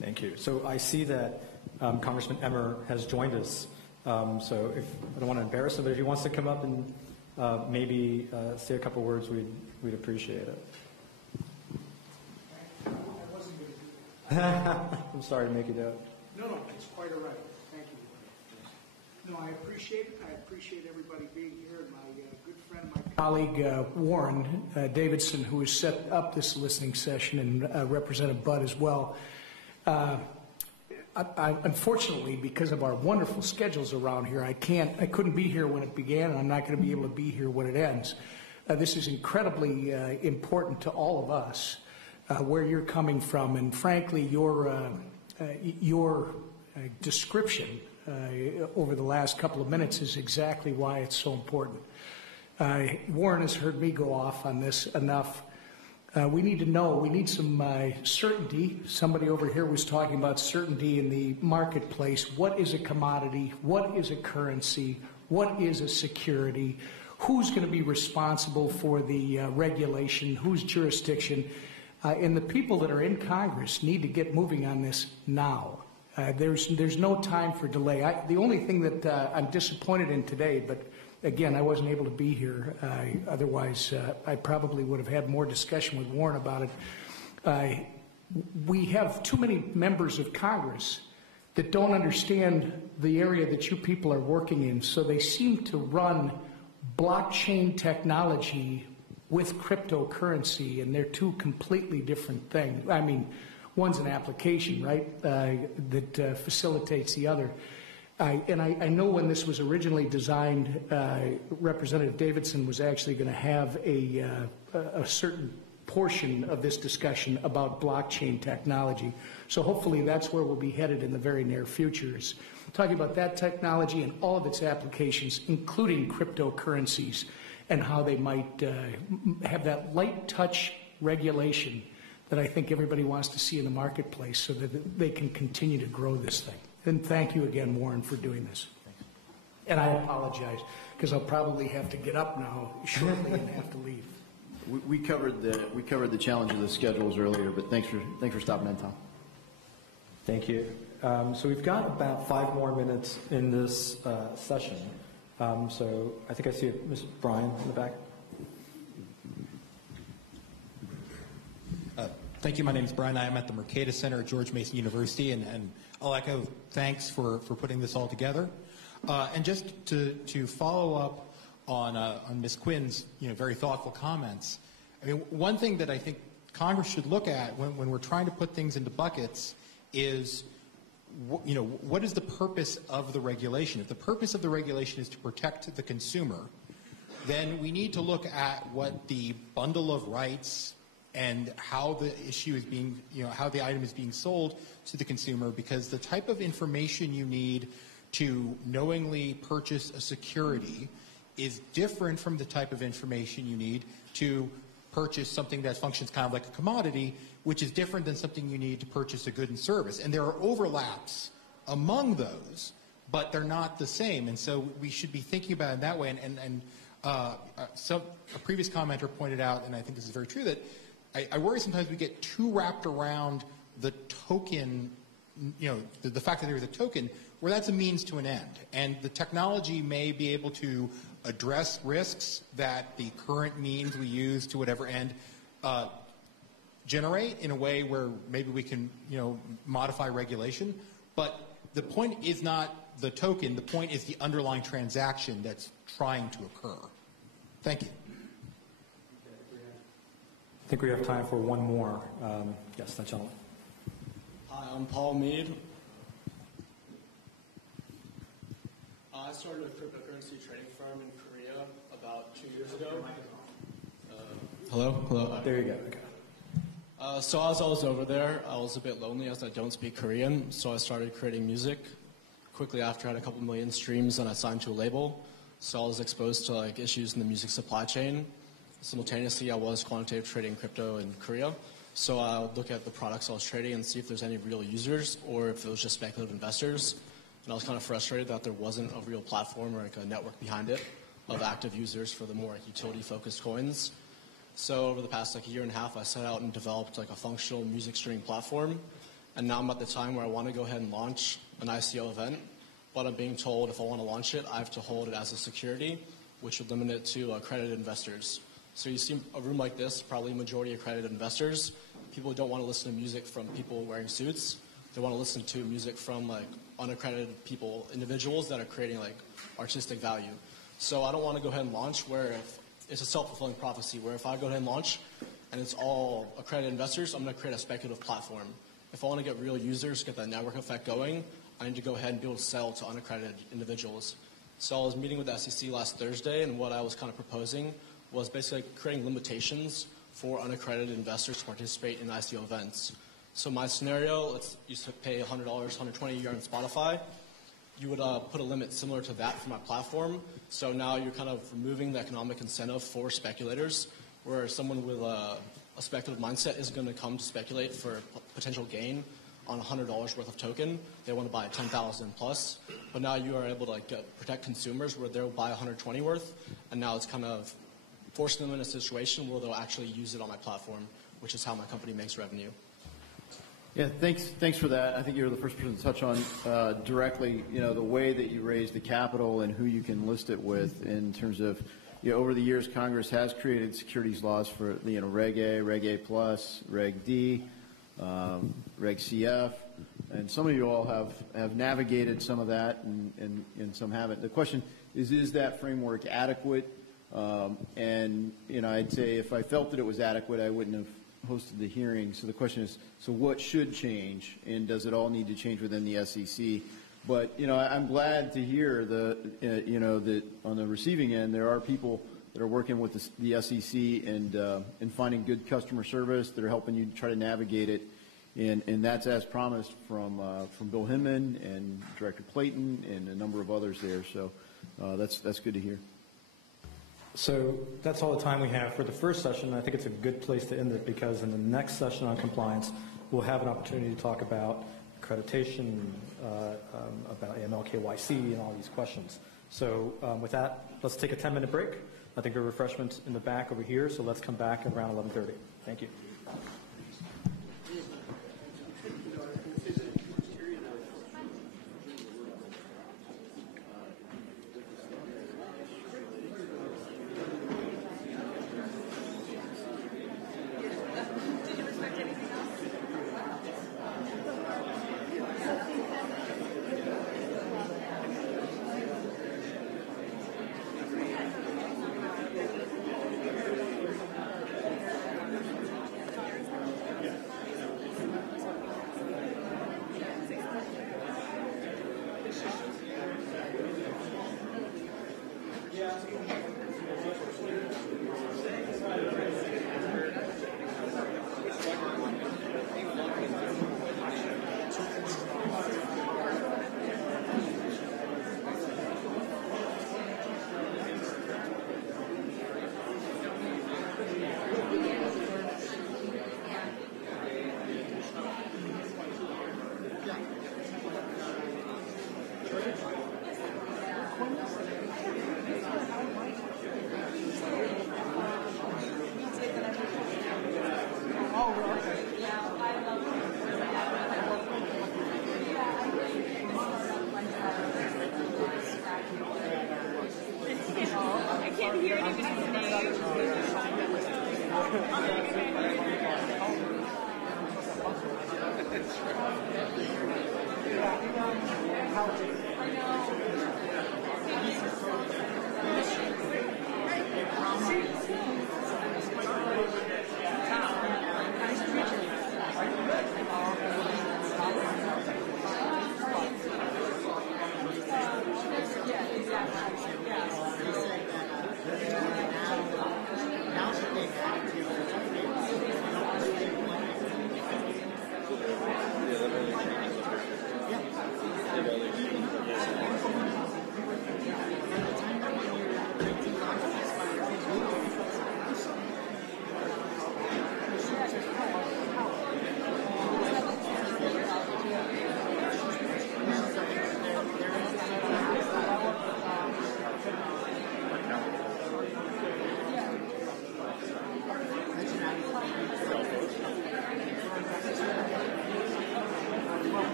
Thank you. So I see that Congressman Emmer has joined us. So if I don't want to embarrass him, but if he wants to come up and maybe say a couple words, we'd appreciate it. I'm sorry to make you do it. No, it's quite all right. Thank you. No, I appreciate it. I appreciate everybody being here. And my good friend, my colleague Warren Davidson, who has set up this listening session, and Representative Budd as well. Unfortunately, because of our wonderful schedules around here, I couldn't be here when it began, and I'm not going to be able to be here when it ends. This is incredibly important to all of us, where you're coming from, and frankly, your description over the last couple of minutes is exactly why it's so important. Warren has heard me go off on this enough. We need to know, we need some certainty. Somebody over here was talking about certainty in the marketplace. What is a commodity? What is a currency? What is a security? Who's going to be responsible for the regulation? Whose jurisdiction? And the people that are in Congress need to get moving on this now. There's no time for delay. The only thing that I'm disappointed in today, but again, I wasn't able to be here. Otherwise, I probably would have had more discussion with Warren about it. We have too many members of Congress that don't understand the area that you people are working in, so they seem to run blockchain technology with cryptocurrency, and they're two completely different things. I mean, one's an application, right, that facilitates the other. I know when this was originally designed, Representative Davidson was actually going to have a certain portion of this discussion about blockchain technology. So hopefully that's where we'll be headed in the very near future, is talking about that technology and all of its applications, including cryptocurrencies, and how they might have that light touch regulation that I think everybody wants to see in the marketplace so that they can continue to grow this thing. And thank you again, Warren, for doing this. And I apologize, because I'll probably have to get up now shortly and have to leave. We covered the challenge of the schedules earlier, but thanks for stopping in, Tom. Thank you. So we've got about 5 more minutes in this session. So I think I see Mr. Brian in the back. Thank you. My name is Brian. I am at the Mercatus Center at George Mason University, and I'll echo thanks for putting this all together. And just to follow up on Ms. Quinn's very thoughtful comments, I mean, one thing that I think Congress should look at when we're trying to put things into buckets is, what is the purpose of the regulation? If the purpose of the regulation is to protect the consumer, then we need to look at what the bundle of rights and how the issue is being, how the item is being sold to the consumer, because the type of information you need to knowingly purchase a security is different from the type of information you need to purchase something that functions kind of like a commodity, which is different than something you need to purchase a good and service. And there are overlaps among those, but they're not the same. And so we should be thinking about it that way. A previous commenter pointed out, and I think this is very true, that I worry sometimes we get too wrapped around the token, the fact that there is a token, where that's a means to an end. And the technology may be able to address risks that the current means we use to whatever end generate in a way where maybe we can, modify regulation. But the point is not the token. The point is the underlying transaction that's trying to occur. Thank you. I think we have time for one more. Yes, that gentleman. Hi, I'm Paul Mead. I started a cryptocurrency trading firm in Korea about 2 years ago. Hello? There you go. Okay. So as I was over there, I was a bit lonely as I don't speak Korean, so I started creating music. Quickly after, I had a couple million streams and I signed to a label. So I was exposed to issues in the music supply chain. Simultaneously, I was quantitative trading crypto in Korea. So I would look at the products I was trading and see if there's any real users or if it was just speculative investors. And I was kind of frustrated that there wasn't a real platform or a network behind it of active users for the more utility-focused coins. So over the past year and a half, I set out and developed a functional music streaming platform. And now I'm at the time where I want to go ahead and launch an ICO event. But I'm being told if I want to launch it, I have to hold it as a security, which would limit it to accredited investors. So you see a room like this, probably a majority accredited investors. People don't want to listen to music from people wearing suits. They want to listen to music from unaccredited people, individuals that are creating artistic value. So I don't want to go ahead and launch where it's a self-fulfilling prophecy, where if I go ahead and launch and it's all accredited investors, I'm going to create a speculative platform. If I want to get real users, get that network effect going, I need to go ahead and be able to sell to unaccredited individuals. So I was meeting with the SEC last Thursday, and what I was kind of proposing was basically creating limitations for unaccredited investors to participate in ICO events. So my scenario, you used to pay $100, $120 a year on Spotify. You would put a limit similar to that for my platform. So now you're kind of removing the economic incentive for speculators, where someone with a speculative mindset is going to come to speculate for potential gain on $100 worth of token. They want to buy 10,000 plus. But now you are able to protect consumers where they'll buy 120 worth. And now it's kind of forcing them in a situation where they'll actually use it on my platform, which is how my company makes revenue. Yeah, thanks for that. I think you're the first person to touch on directly, the way that you raise the capital and who you can list it with in terms of, over the years, Congress has created securities laws for, Reg A, Reg A+, Reg D, Reg CF, and some of you all have navigated some of that and some haven't. The question is that framework adequate? And, I'd say if I felt that it was adequate, I wouldn't have hosted the hearing. So the question is, so what should change, and does it all need to change within the SEC? But, I'm glad to hear that on the receiving end, there are people that are working with the SEC and finding good customer service that are helping you try to navigate it. And that's as promised from Bill Hinman and Director Clayton and a number of others there. So that's good to hear. So that's all the time we have for the first session. I think it's a good place to end it because in the next session on compliance, we'll have an opportunity to talk about accreditation, about AML, KYC, and all these questions. So with that, let's take a 10-minute break. I think there are refreshments in the back over here, so let's come back at around 11:30. Thank you.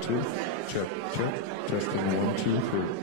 1, 2. Check, check. Testing 1, 2, 3.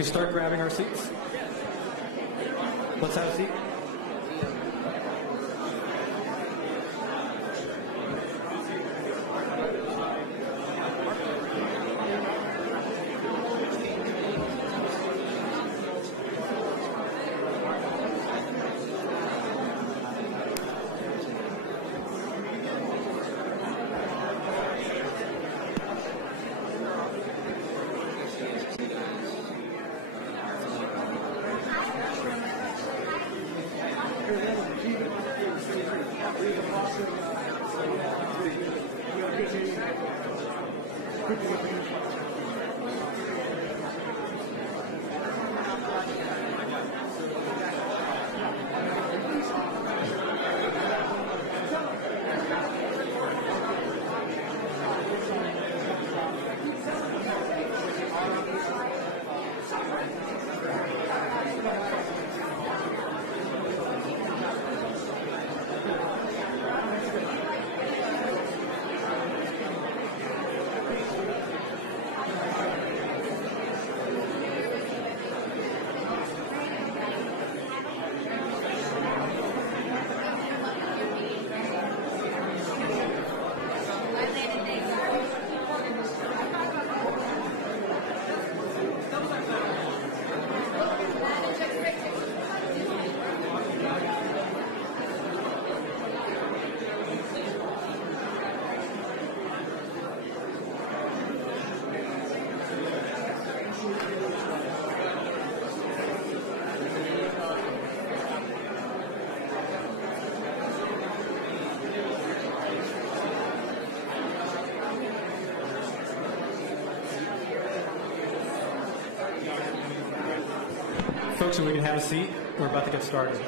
can start grabbing our seats. Let's have a seat. Folks, if we can have a seat, we're about to get started.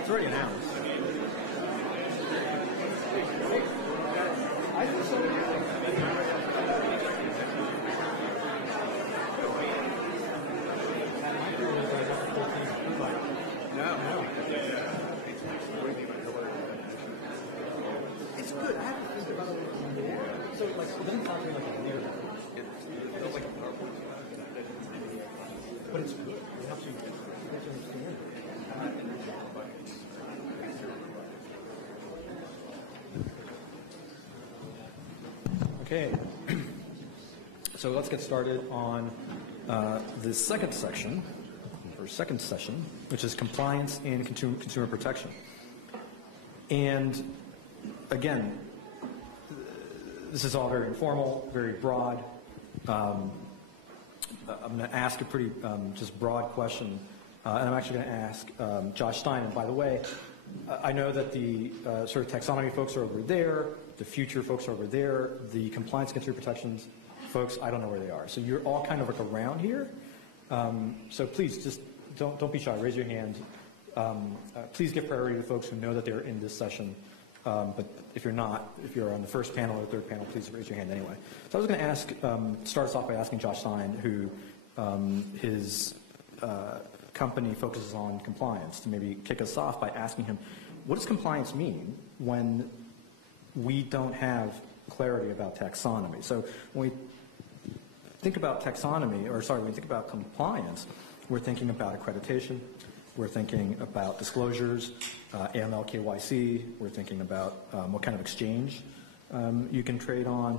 It's already announced. But it's good. It helps you understand. Okay. So let's get started on the second section, or second session, which is compliance and consumer protection. And again, this is all very informal, very broad. I'm going to ask a pretty just broad question, and I'm actually going to ask Josh Stein. And by the way, I know that the sort of taxonomy folks are over there, the future folks are over there, the compliance and consumer protections folks, I don't know where they are. So you're all kind of like around here. So please just don't be shy. Raise your hand. Please give priority to folks who know that they're in this session. But if you're not, if you're on the first panel or third panel, please raise your hand anyway. So I was going to ask, start us off by asking Josh Stein, who his company focuses on compliance, to maybe kick us off by asking him, what does compliance mean when we don't have clarity about taxonomy? So when we think about taxonomy, or sorry, when we think about compliance, we're thinking about accreditation, we're thinking about disclosures, AML, KYC. We're thinking about what kind of exchange you can trade on.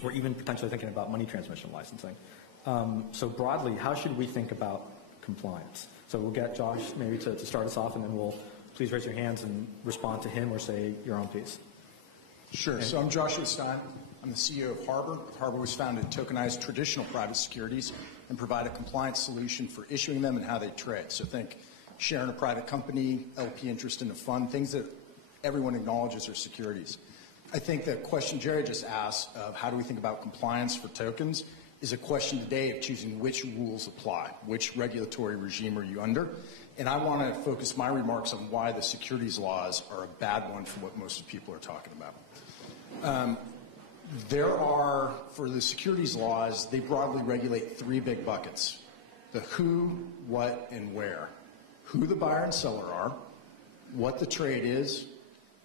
We're even potentially thinking about money transmission licensing. So broadly, how should we think about compliance? So we'll get Josh maybe to start us off, and then we'll please raise your hands and respond to him or say your own piece. Sure. So I'm Joshua Stein. I'm the CEO of Harbor. Harbor was founded to tokenize traditional private securities and provide a compliance solution for issuing them and how they trade. So think sharing a private company, LP interest in a fund, things that everyone acknowledges are securities. I think the question Jerry just asked of how do we think about compliance for tokens is a question today of choosing which rules apply, which regulatory regime are you under. And I want to focus my remarks on why the securities laws are a bad one for what most people are talking about. There are, for the securities laws, they broadly regulate three big buckets: the who, what, and where. Who the buyer and seller are, what the trade is,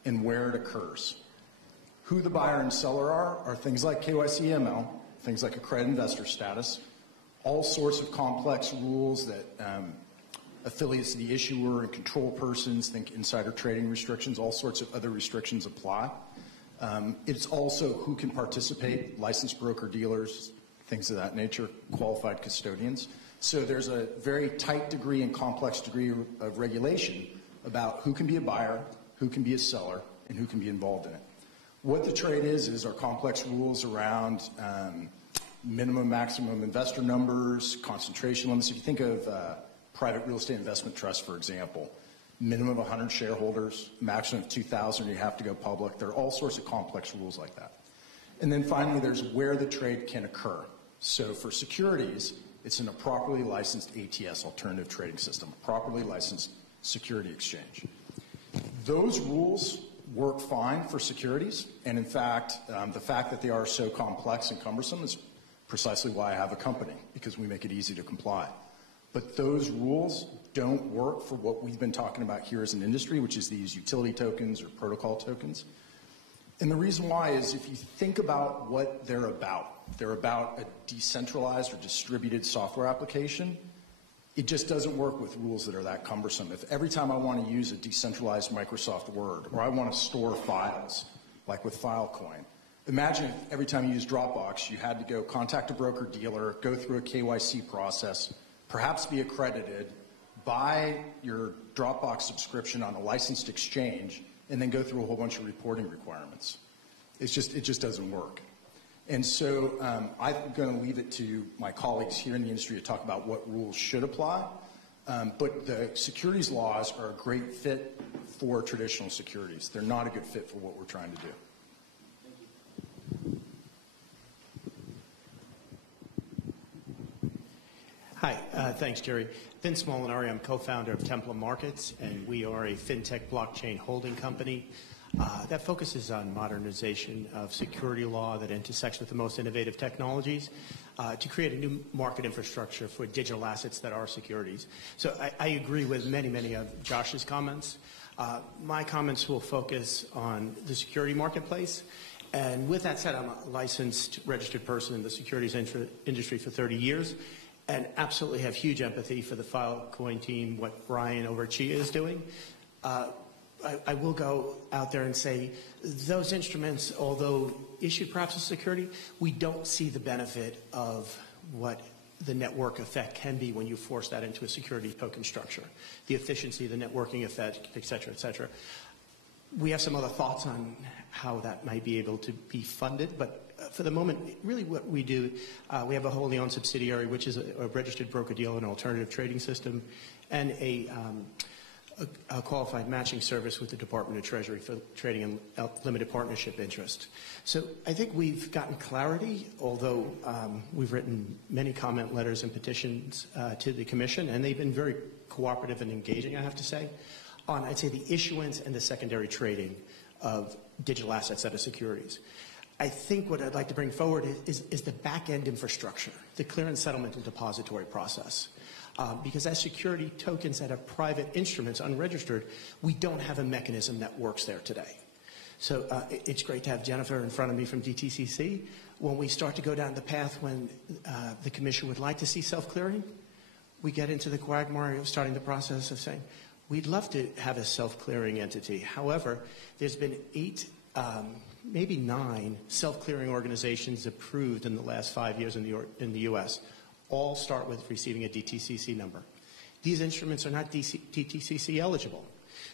and where it occurs. Who the buyer and seller are things like KYC-ML, things like accredited investor status, all sorts of complex rules that affiliates of the issuer and control persons, think insider trading restrictions, all sorts of other restrictions apply. It's also who can participate, licensed broker-dealers, things of that nature, qualified custodians. So there's a very tight degree and complex degree of regulation about who can be a buyer, who can be a seller, and who can be involved in it. What the trade is our complex rules around minimum, maximum investor numbers, concentration limits. If you think of private real estate investment trust, for example, minimum of 100 shareholders, maximum of 2,000, you have to go public. There are all sorts of complex rules like that. And then finally, there's where the trade can occur. So for securities, it's in a properly licensed ATS, alternative trading system, a properly licensed security exchange. Those rules work fine for securities, and in fact, the fact that they are so complex and cumbersome is precisely why I have a company, because we make it easy to comply. But those rules don't work for what we've been talking about here as an industry, which is these utility tokens or protocol tokens. And the reason why is if you think about what they're about a decentralized or distributed software application. It just doesn't work with rules that are that cumbersome. If every time I want to use a decentralized Microsoft Word, or I want to store files, like with Filecoin, imagine if every time you use Dropbox, you had to go contact a broker-dealer, go through a KYC process, perhaps be accredited, buy your Dropbox subscription on a licensed exchange, and then go through a whole bunch of reporting requirements. It just doesn't work. And so I'm going to leave it to my colleagues here in the industry to talk about what rules should apply. But the securities laws are a great fit for traditional securities. They're not a good fit for what we're trying to do. Hi, thanks, Jerry. Vince Molinari, I'm co-founder of Templar Markets, and we are a fintech blockchain holding company that focuses on modernization of security law that intersects with the most innovative technologies to create a new market infrastructure for digital assets that are securities. So I agree with many of Josh's comments. My comments will focus on the security marketplace. And with that said, I'm a licensed, registered person in the securities industry for 30 years and absolutely have huge empathy for the Filecoin team, what Brian over at Chia is doing. I will go out there and say those instruments, although issued perhaps as security, we don't see the benefit of what the network effect can be when you force that into a security token structure, the efficiency, the networking effect, et cetera, et cetera. We have some other thoughts on how that might be able to be funded, but for the moment, really what we do, we have a wholly owned subsidiary, which is a registered broker-dealer, an alternative trading system, and a qualified matching service with the Department of Treasury for trading in limited partnership interest. So I think we've gotten clarity, although we've written many comment letters and petitions to the Commission, and they've been very cooperative and engaging, I have to say, on, I'd say, the issuance and the secondary trading of digital assets that are securities. I think what I'd like to bring forward is the back-end infrastructure, the clearance, settlement, and depository process. Because as security tokens that are private instruments, unregistered, we don't have a mechanism that works there today. So it's great to have Jennifer in front of me from DTCC. When we start to go down the path when the Commission would like to see self-clearing, we get into the quagmire of starting the process of saying, we'd love to have a self-clearing entity. However, there's been 8, maybe 9 self-clearing organizations approved in the last 5 years in the U.S., all start with receiving a DTCC number. These instruments are not DTCC eligible,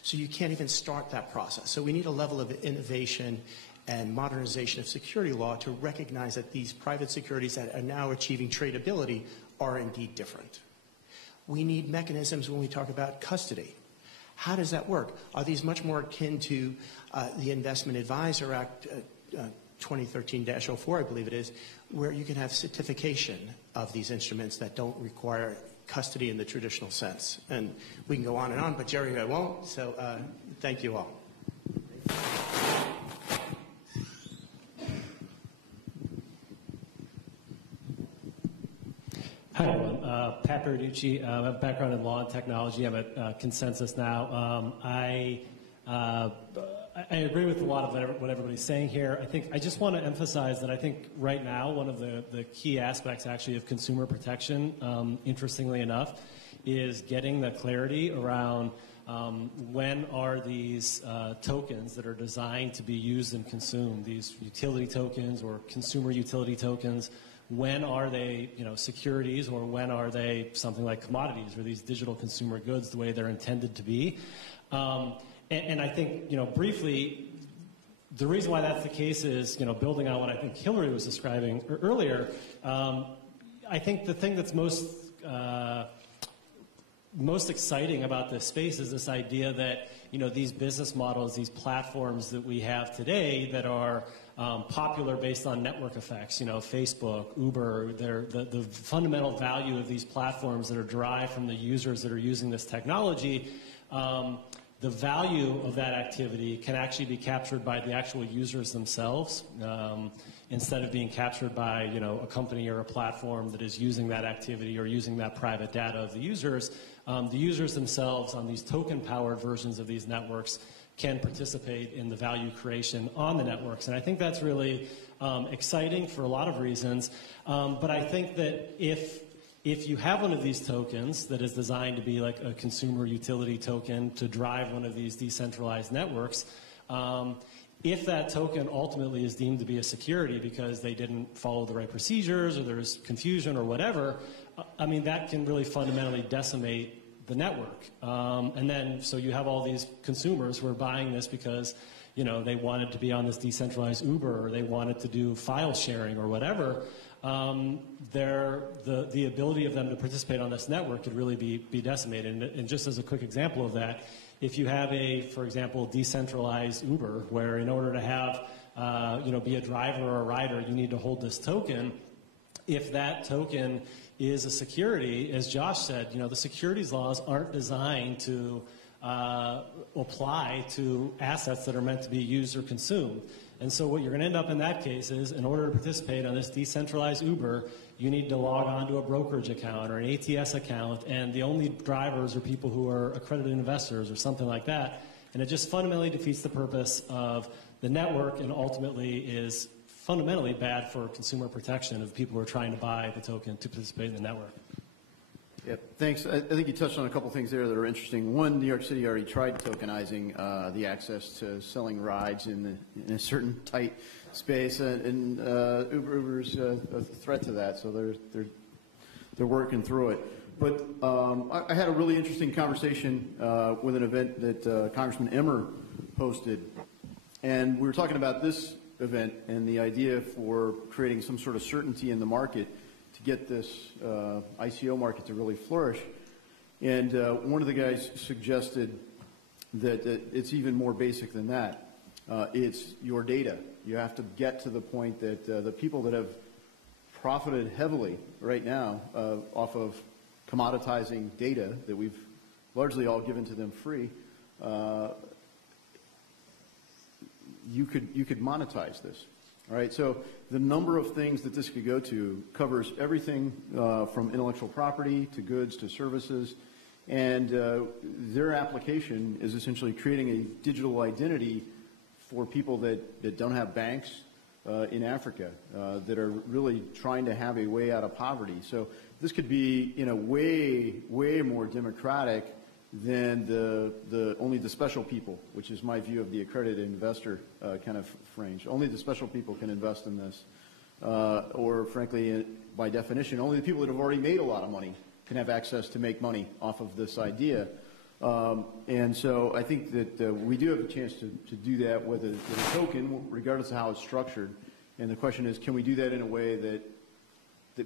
so you can't even start that process. So we need a level of innovation and modernization of security law to recognize that these private securities that are now achieving tradability are indeed different. We need mechanisms when we talk about custody. How does that work? Are these much more akin to the Investment Advisor Act 2013-04, I believe it is, where you can have certification of these instruments that don't require custody in the traditional sense? And we can go on and on, but Jerry, I won't, so thank you all. Hi, everyone. Pat Verducci. I have a background in law and technology. I'm at Consensus now. I I agree with a lot of what everybody's saying here. I just want to emphasize that I think right now one of the key aspects actually of consumer protection, interestingly enough, is getting the clarity around when are these tokens that are designed to be used and consumed, these utility tokens or consumer utility tokens, when are they, securities, or when are they something like commodities or these digital consumer goods the way they're intended to be? And I think, briefly, the reason why that's the case is, building on what I think Hillary was describing earlier, I think the thing that's most exciting about this space is this idea that, these business models, these platforms that we have today that are popular based on network effects, Facebook, Uber, the fundamental value of these platforms that are derived from the users that are using this technology, the value of that activity can actually be captured by the actual users themselves instead of being captured by a company or a platform that is using that activity or using that private data of the users. The users themselves on these token-powered versions of these networks can participate in the value creation on the networks. And I think that's really exciting for a lot of reasons. But I think that if you have one of these tokens that is designed to be like a consumer utility token to drive one of these decentralized networks, if that token ultimately is deemed to be a security because they didn't follow the right procedures or there's confusion or whatever, that can really fundamentally decimate the network. And then, so you have all these consumers who are buying this because, they wanted to be on this decentralized Uber or they wanted to do file sharing or whatever. The ability of them to participate on this network could really be decimated. And just as a quick example of that, if you have for example, decentralized Uber, where in order to have, be a driver or a rider, you need to hold this token. If that token is a security, as Josh said, the securities laws aren't designed to apply to assets that are meant to be used or consumed. And so what you're going to end up in that case is, in order to participate on this decentralized Uber, you need to log on to a brokerage account or an ATS account, and the only drivers are people who are accredited investors or something like that. And it just fundamentally defeats the purpose of the network and ultimately is fundamentally bad for consumer protection of people who are trying to buy the token to participate in the network. Yep, thanks. I think you touched on a couple things there that are interesting. One, New York City already tried tokenizing the access to selling rides in a certain tight space, and Uber's a threat to that, so they're working through it. But I had a really interesting conversation with an event that Congressman Emmer hosted, and we were talking about this event and the idea for creating some sort of certainty in the market to get this ICO market to really flourish. And one of the guys suggested that it's even more basic than that. It's your data. You have to get to the point that the people that have profited heavily right now off of commoditizing data that we've largely all given to them free, you could monetize this. All right, so the number of things that this could go to covers everything from intellectual property to goods to services, and their application is essentially creating a digital identity for people that don't have banks in Africa that are really trying to have a way out of poverty. So this could be, way more democratic than only the special people, which is my view of the accredited investor kind of range. Only the special people can invest in this, or frankly, by definition, only the people that have already made a lot of money can have access to make money off of this idea. And so I think that we do have a chance to do that with a token, regardless of how it's structured. And the question is, can we do that in a way that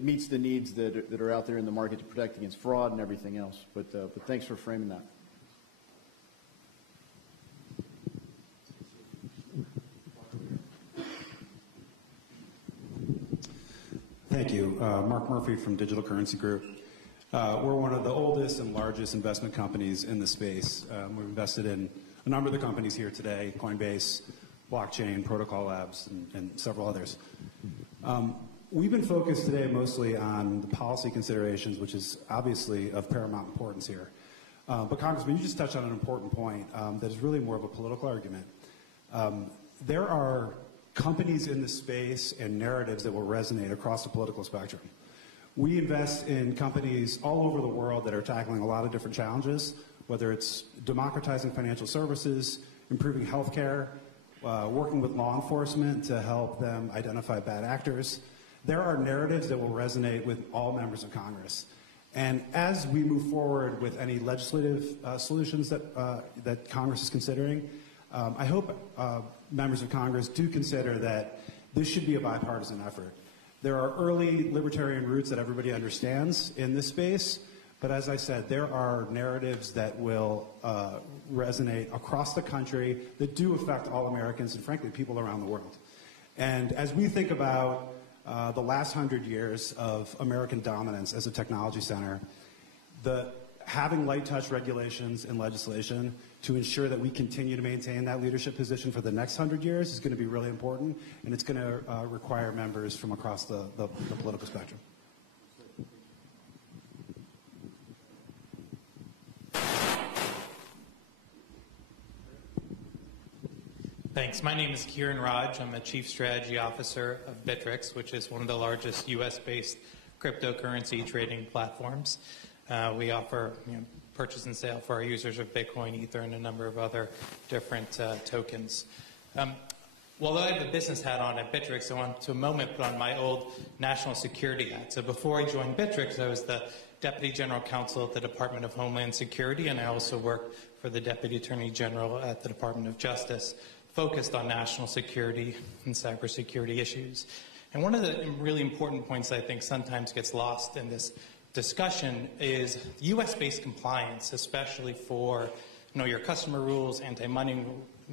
meets the needs that are out there in the market to protect against fraud and everything else? But thanks for framing that. Thank you. Mark Murphy from Digital Currency Group. We're one of the oldest and largest investment companies in the space. We've invested in a number of the companies here today: Coinbase, Blockchain, Protocol Labs, and several others. We've been focused today mostly on the policy considerations, which is obviously of paramount importance here. But Congressman, you just touched on an important point that is really more of a political argument. There are companies in the space and narratives that will resonate across the political spectrum. We invest in companies all over the world that are tackling a lot of different challenges, whether it's democratizing financial services, improving healthcare, working with law enforcement to help them identify bad actors. There are narratives that will resonate with all members of Congress. And as we move forward with any legislative solutions that Congress is considering, I hope members of Congress do consider that this should be a bipartisan effort. There are early libertarian roots that everybody understands in this space, but as I said, there are narratives that will resonate across the country that do affect all Americans and, frankly, people around the world. And as we think about the last 100 years of American dominance as a technology center, having light touch regulations and legislation to ensure that we continue to maintain that leadership position for the next 100 years is going to be really important, and it's going to require members from across the political spectrum. Thanks. My name is Kieran Raj. I'm a Chief Strategy Officer of Bittrex, which is one of the largest U.S.-based cryptocurrency trading platforms. We offer purchase and sale for our users of Bitcoin, Ether, and a number of other different tokens. Although I have a business hat on at Bittrex, I want to a moment put on my old national security hat. So before I joined Bittrex, I was the Deputy General Counsel at the Department of Homeland Security, and I also worked for the Deputy Attorney General at the Department of Justice, focused on national security and cybersecurity issues. And one of the really important points that I think sometimes gets lost in this discussion is U.S.-based compliance, especially for your customer rules, anti-money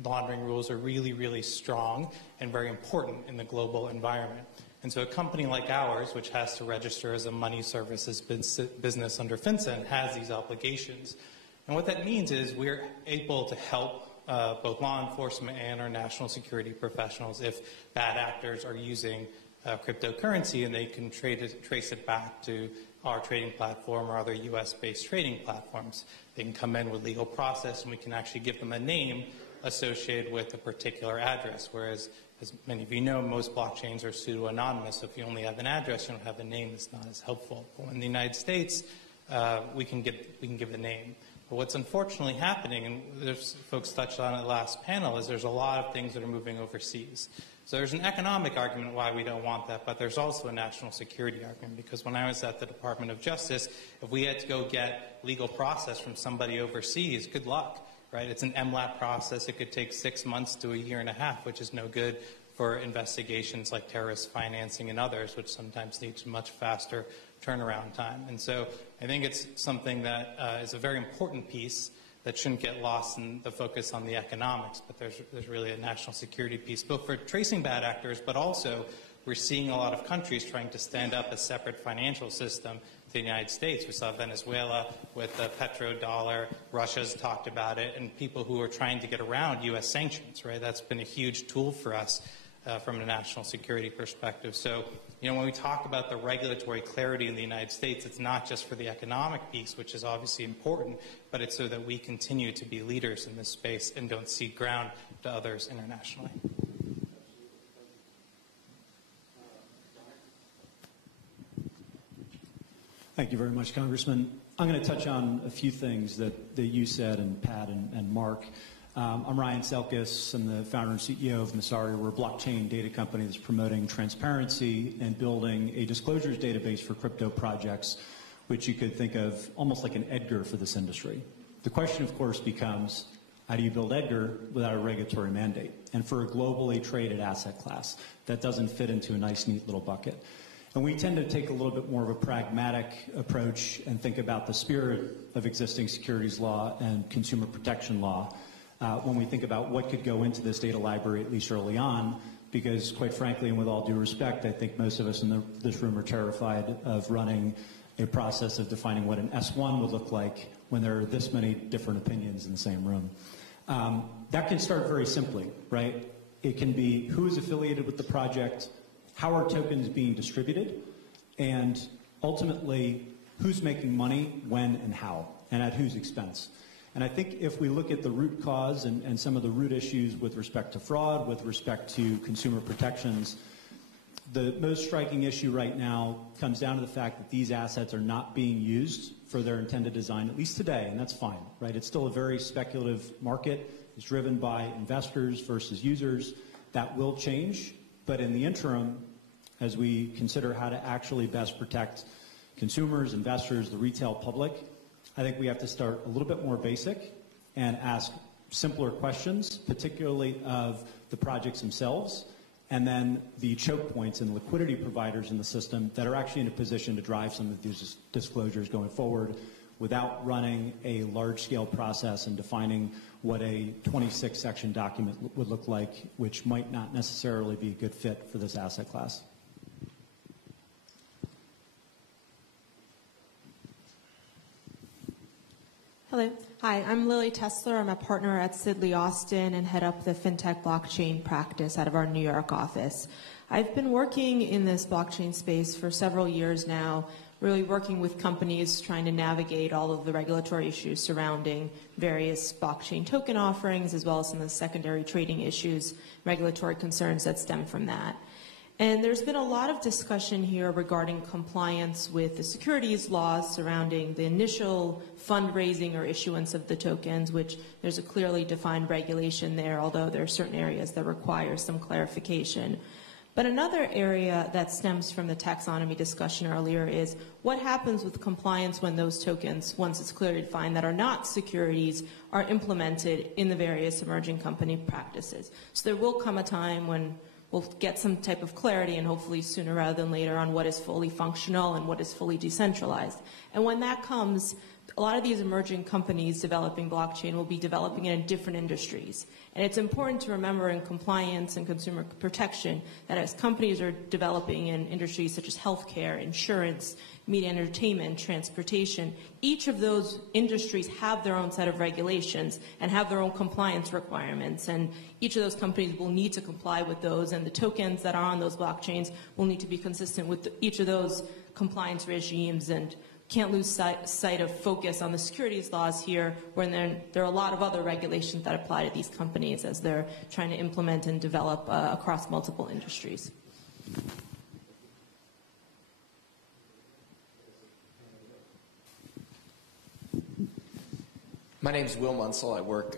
laundering rules are really, really strong and very important in the global environment. And so a company like ours, which has to register as a money services business under FinCEN, has these obligations. And what that means is we're able to help both law enforcement and our national security professionals if bad actors are using cryptocurrency, and they can trace it back to our trading platform or other U.S.-based trading platforms. They can come in with legal process, and we can actually give them a name associated with a particular address, whereas, as many of you know, most blockchains are pseudo-anonymous. So if you only have an address, you don't have a name, it's not as helpful. But in the United States, we can give the name. But what's unfortunately happening, and there's folks touched on it last panel, is there's a lot of things that are moving overseas. So there's an economic argument why we don't want that, but there's also a national security argument, because when I was at the Department of Justice, if we had to go get legal process from somebody overseas, good luck, right? It's an MLAT process. It could take 6 months to a year and a half, which is no good for investigations like terrorist financing and others, which sometimes leads to much faster turnaround time. And so I think it's something that is a very important piece that shouldn't get lost in the focus on the economics, but there's really a national security piece, both for tracing bad actors, but also we're seeing a lot of countries trying to stand up a separate financial system to the United States. We saw Venezuela with the petrodollar. Russia's talked about it, and people who are trying to get around U.S. sanctions, right? That's been a huge tool for us from a national security perspective. So, when we talk about the regulatory clarity in the United States, it's not just for the economic piece, which is obviously important, but it's so that we continue to be leaders in this space and don't cede ground to others internationally. Thank you very much, Congressman. I'm going to touch on a few things that you said, and Pat and Mark. I'm Ryan Selkis. I'm the founder and CEO of Messari. We're a blockchain data company that's promoting transparency and building a disclosures database for crypto projects, which you could think of almost like an Edgar for this industry. The question, of course, becomes, how do you build Edgar without a regulatory mandate? And for a globally traded asset class, that doesn't fit into a nice, neat little bucket. And we tend to take a little bit more of a pragmatic approach and think about the spirit of existing securities law and consumer protection law when we think about what could go into this data library, at least early on, because quite frankly, and with all due respect, I think most of us in this room are terrified of running a process of defining what an S1 would look like when there are this many different opinions in the same room. That can start very simply, right? It can be who is affiliated with the project, how are tokens being distributed, and ultimately, who's making money, when, and how, and at whose expense. And I think if we look at the root cause and some of the root issues with respect to fraud, with respect to consumer protections, the most striking issue right now comes down to the fact that these assets are not being used for their intended design, at least today, and that's fine, right? It's still a very speculative market. It's driven by investors versus users. That will change, but in the interim, as we consider how to actually best protect consumers, investors, the retail public, I think we have to start a little bit more basic and ask simpler questions, particularly of the projects themselves, and then the choke points and liquidity providers in the system that are actually in a position to drive some of these disclosures going forward without running a large-scale process and defining what a 26-section document would look like, which might not necessarily be a good fit for this asset class. Hello. Hi, I'm Lily Tesler. I'm a partner at Sidley Austin and head up the fintech blockchain practice out of our New York office. I've been working in this blockchain space for several years now, really working with companies trying to navigate all of the regulatory issues surrounding various blockchain token offerings, as well as some of the secondary trading issues, regulatory concerns that stem from that. And there's been a lot of discussion here regarding compliance with the securities laws surrounding the initial fundraising or issuance of the tokens, which there's a clearly defined regulation there, although there are certain areas that require some clarification. But another area that stems from the taxonomy discussion earlier is what happens with compliance when those tokens, once it's clearly defined that are not securities, are implemented in the various emerging company practices. So there will come a time when we'll get some type of clarity, and hopefully sooner rather than later, on what is fully functional and what is fully decentralized. And when that comes, a lot of these emerging companies developing blockchain will be developing it in different industries. And it's important to remember in compliance and consumer protection that as companies are developing in industries such as healthcare, insurance, media and entertainment, transportation, each of those industries have their own set of regulations and have their own compliance requirements. And each of those companies will need to comply with those, and the tokens that are on those blockchains will need to be consistent with each of those compliance regimes. And can't lose sight of focus on the securities laws here, when there are a lot of other regulations that apply to these companies as they're trying to implement and develop across multiple industries. My name is Will Munsell. I work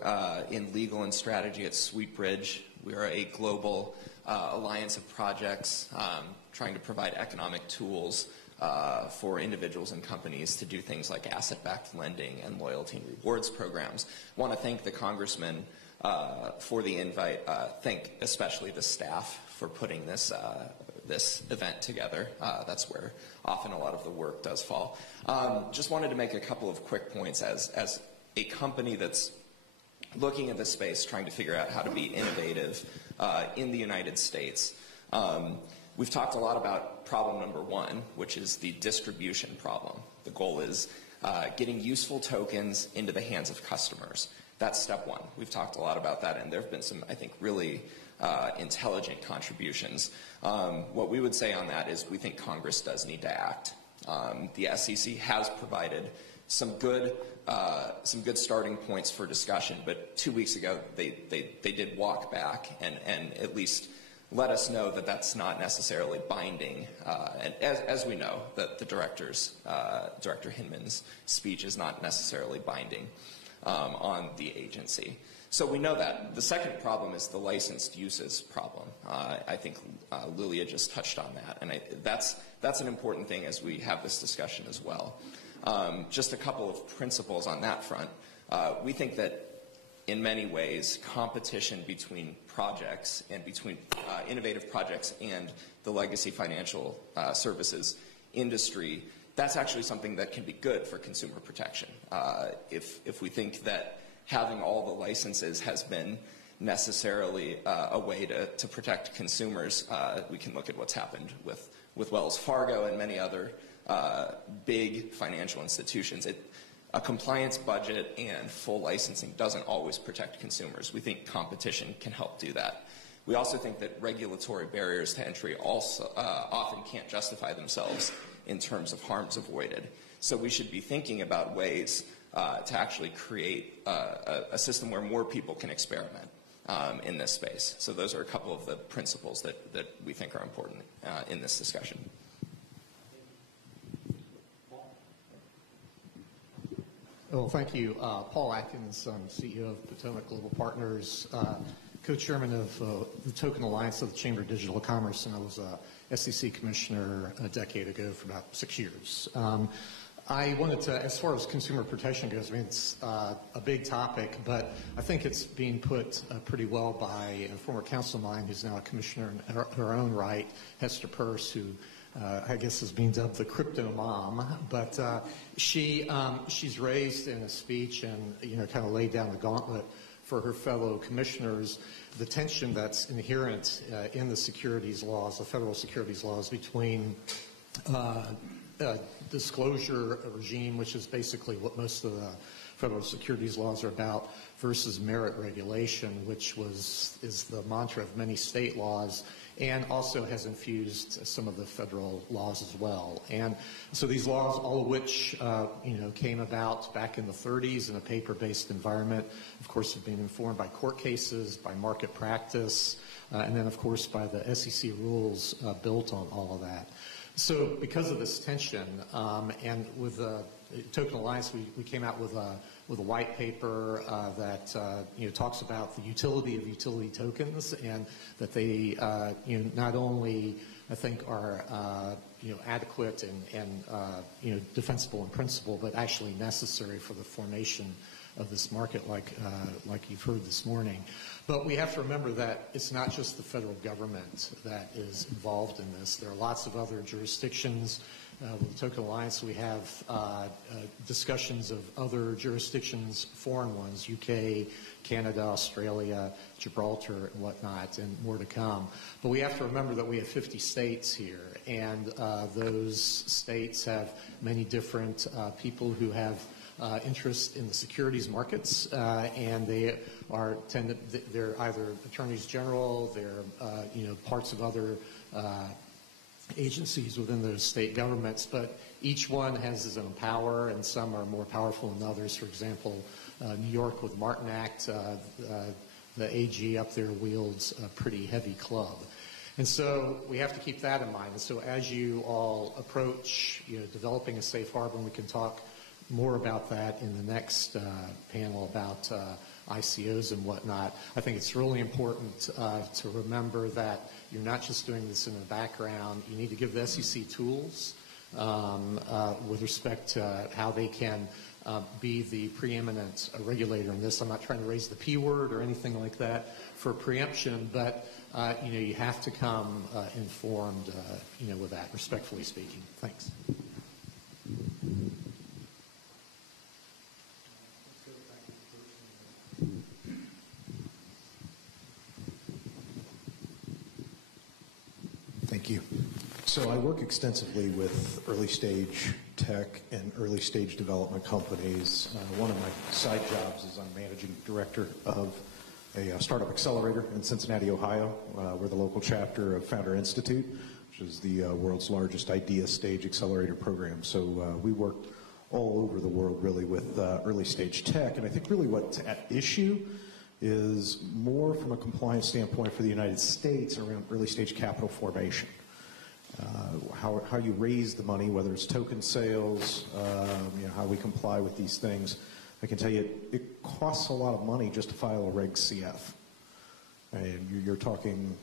in legal and strategy at Sweetbridge. We are a global alliance of projects trying to provide economic tools for individuals and companies to do things like asset-backed lending and loyalty and rewards programs. I want to thank the Congressman for the invite. Thank especially the staff for putting this event together. That's where often a lot of the work does fall. Just wanted to make a couple of quick points as a company that's looking at this space, trying to figure out how to be innovative in the United States. We've talked a lot about problem number one, which is the distribution problem. The goal is getting useful tokens into the hands of customers. That's step one. We've talked a lot about that, and there have been some, I think, really intelligent contributions. What we would say on that is we think Congress does need to act. The SEC has provided some good starting points for discussion, but 2 weeks ago they did walk back and at least let us know that that's not necessarily binding. And as we know, that the Director Hinman's speech is not necessarily binding on the agency. So we know that. The second problem is the licensed uses problem. I think Lilia just touched on that, and that's an important thing as we have this discussion as well. Just a couple of principles on that front. We think that in many ways, competition between projects and between innovative projects and the legacy financial services industry, that's actually something that can be good for consumer protection. If we think that having all the licenses has been necessarily a way to protect consumers, we can look at what's happened with Wells Fargo and many other big financial institutions. A compliance budget and full licensing doesn't always protect consumers. We think competition can help do that. We also think that regulatory barriers to entry also often can't justify themselves in terms of harms avoided. So we should be thinking about ways to actually create a system where more people can experiment in this space. So those are a couple of the principles that we think are important in this discussion. Well, thank you. Paul Atkins, I'm CEO of Potomac Global Partners, co-chairman of the Token Alliance of the Chamber of Digital Commerce, and I was a SEC commissioner a decade ago for about 6 years. I wanted to, as far as consumer protection goes, I mean, it's a big topic, but I think it's being put pretty well by a former counsel of mine who's now a commissioner in her own right, Hester Peirce, who I guess is being dubbed the crypto mom, but she's raised in a speech and kind of laid down the gauntlet for her fellow commissioners the tension that's inherent in the securities laws, the federal securities laws, between disclosure regime, which is basically what most of the federal securities laws are about, versus merit regulation, which is the mantra of many state laws, and also has infused some of the federal laws as well. And so these laws, all of which came about back in the 30s in a paper-based environment, of course have been informed by court cases, by market practice, and then of course by the SEC rules built on all of that. So because of this tension, and with the Token Alliance, we came out with a white paper that talks about the utility of utility tokens, and that they not only I think are adequate and defensible in principle, but actually necessary for the formation of this market, like you've heard this morning. But we have to remember that it's not just the federal government that is involved in this. There are lots of other jurisdictions. With the Token Alliance, we have discussions of other jurisdictions, foreign ones, UK, Canada, Australia, Gibraltar, and whatnot, and more to come. But we have to remember that we have 50 states here, and those states have many different people who have interest in the securities markets, and they're either attorneys general, they're parts of other agencies within those state governments, but each one has its own power, and some are more powerful than others. For example, New York with the Martin Act, the AG up there wields a pretty heavy club. And so we have to keep that in mind. And so as you all approach developing a safe harbor, and we can talk more about that in the next panel about ICOs and whatnot, I think it's really important to remember that you're not just doing this in the background. You need to give the SEC tools with respect to how they can be the preeminent regulator in this. I'm not trying to raise the P word or anything like that for preemption, but you have to come informed with that, respectfully speaking. Thanks. Thank you. So I work extensively with early stage tech and early stage development companies. One of my side jobs is I'm managing director of a startup accelerator in Cincinnati, Ohio. We're the local chapter of Founder Institute, which is the world's largest idea stage accelerator program. So we work all over the world really with early stage tech. And I think really what's at issue is more from a compliance standpoint for the United States around early stage capital formation. How you raise the money, whether it's token sales, how we comply with these things. I can tell you it costs a lot of money just to file a Reg CF. And you're talking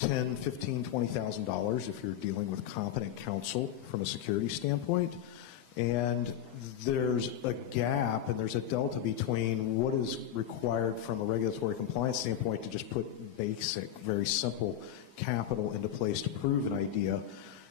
$10,000, $15,000, $20,000 if you're dealing with competent counsel from a security standpoint. And there's a gap and there's a delta between what is required from a regulatory compliance standpoint to just put basic, very simple capital into place to prove an idea.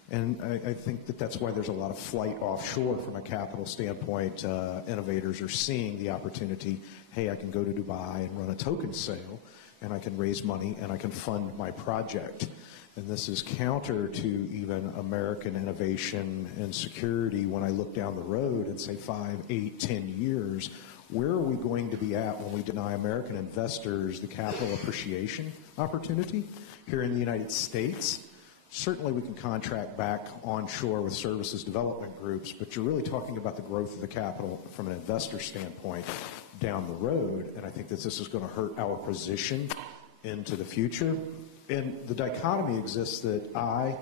And I think that that's why there's a lot of flight offshore from a capital standpoint. Innovators are seeing the opportunity, hey, I can go to Dubai and run a token sale, and I can raise money, and I can fund my project. And this is counter to even American innovation and security when I look down the road and say 5, 8, 10 years, where are we going to be at when we deny American investors the capital appreciation opportunity here in the United States? Certainly we can contract back onshore with services development groups, but you're really talking about the growth of the capital from an investor standpoint down the road, and I think that this is going to hurt our position into the future. And the dichotomy exists that I,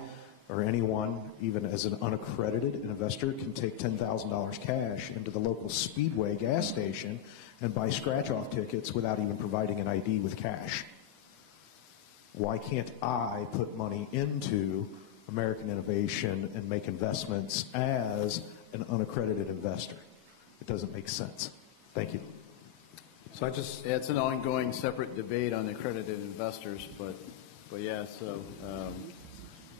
or anyone, even as an unaccredited investor, can take $10,000 cash into the local Speedway gas station and buy scratch-off tickets without even providing an ID with cash. Why can't I put money into American innovation and make investments as an unaccredited investor? It doesn't make sense. Thank you. So it's an ongoing separate debate on accredited investors, but yeah, so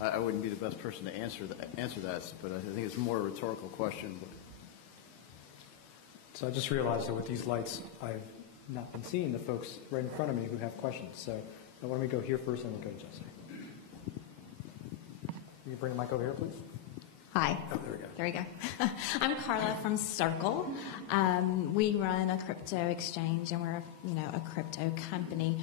I wouldn't be the best person to answer that, but I think it's more a rhetorical question. So I just realized that with these lights, I've not been seeing the folks right in front of me who have questions. So why don't we go here first and we'll go to Jesse. Can you bring the mic over here, please? Hi. Oh, there we go. There we go. I'm Carla from Circle. We run a crypto exchange, and we're a crypto company.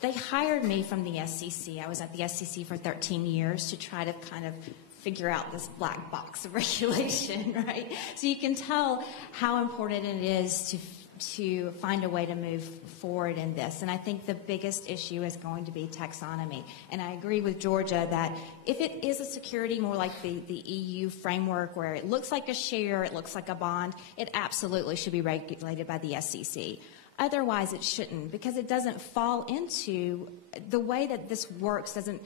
They hired me from the SEC. I was at the SEC for 13 years to try to kind of figure out this black box of regulation, right? So you can tell how important it is to find a way to move forward in this. And I think the biggest issue is going to be taxonomy. And I agree with Georgia that if it is a security more like the EU framework where it looks like a share, it looks like a bond, it absolutely should be regulated by the SEC. Otherwise, it shouldn't, because it doesn't fall into the way that this works doesn't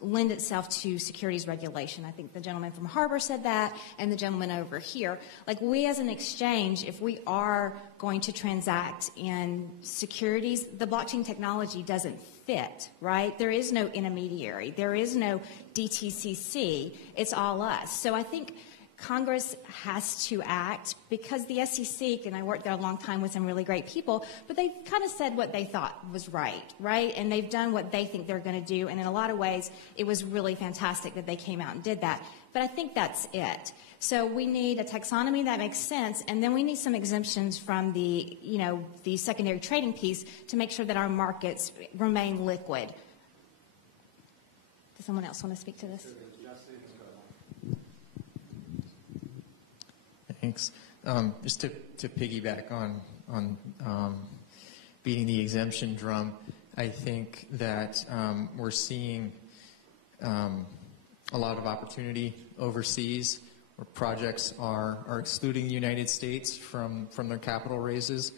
lend itself to securities regulation. I think the gentleman from Harbor said that, and the gentleman over here. Like, we as an exchange, if we are going to transact in securities, the blockchain technology doesn't fit, right? There is no intermediary. There is no DTCC. It's all us. So I think Congress has to act, because the SEC, and I worked there a long time with some really great people, but they kind of said what they thought was right? And they've done what they think they're going to do, and in a lot of ways, it was really fantastic that they came out and did that. But I think that's it. So we need a taxonomy that makes sense, and then we need some exemptions from the, the secondary trading piece to make sure that our markets remain liquid. Does someone else want to speak to this? Thanks. Just to piggyback on beating the exemption drum, I think that we're seeing a lot of opportunity overseas where projects are excluding the United States from their capital raises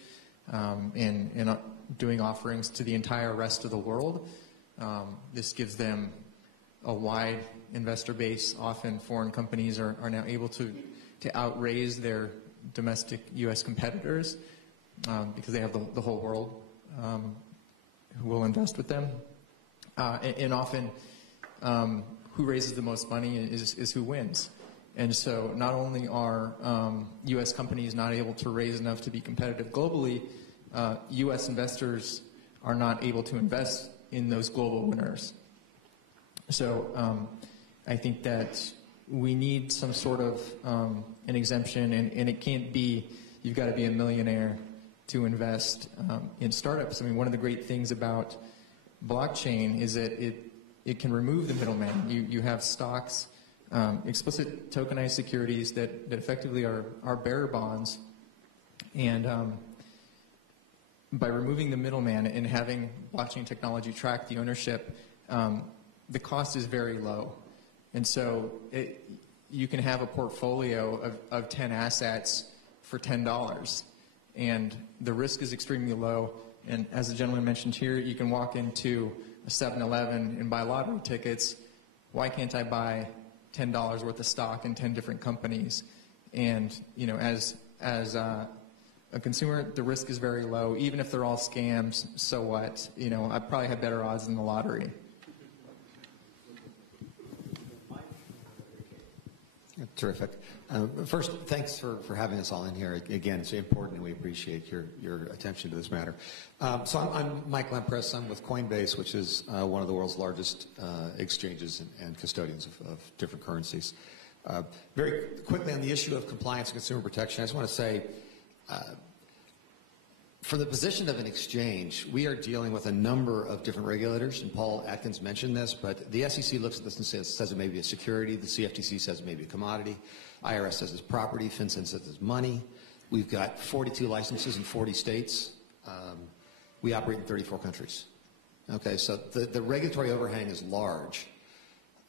and doing offerings to the entire rest of the world. This gives them a wide investor base. Often foreign companies are now able to outraise their domestic U.S. competitors because they have the whole world who will invest with them. And often who raises the most money is who wins. And so not only are U.S. companies not able to raise enough to be competitive globally, U.S. investors are not able to invest in those global winners. So I think that we need some sort of an exemption, and it can't be you've got to be a millionaire to invest in startups. I mean, one of the great things about blockchain is that it can remove the middleman. You have stocks, explicit tokenized securities that effectively are bearer bonds, and by removing the middleman and having blockchain technology track the ownership, the cost is very low. And so you can have a portfolio of 10 assets for $10, and the risk is extremely low. And as the gentleman mentioned here, you can walk into a 7-Eleven and buy lottery tickets. Why can't I buy $10 worth of stock in 10 different companies? And as a consumer, the risk is very low. Even if they're all scams, so what? I probably have better odds than the lottery. Terrific. First, thanks for having us all in here. Again, it's important, and we appreciate your attention to this matter. So I'm Mike Lempress. I'm with Coinbase, which is one of the world's largest exchanges and custodians of different currencies. Very quickly on the issue of compliance and consumer protection, I just want to say For the position of an exchange, we are dealing with a number of different regulators, and Paul Atkins mentioned this, but the SEC looks at this and says it may be a security, the CFTC says it may be a commodity, IRS says it's property, FinCEN says it's money. We've got 42 licenses in 40 states. We operate in 34 countries. Okay, so the regulatory overhang is large.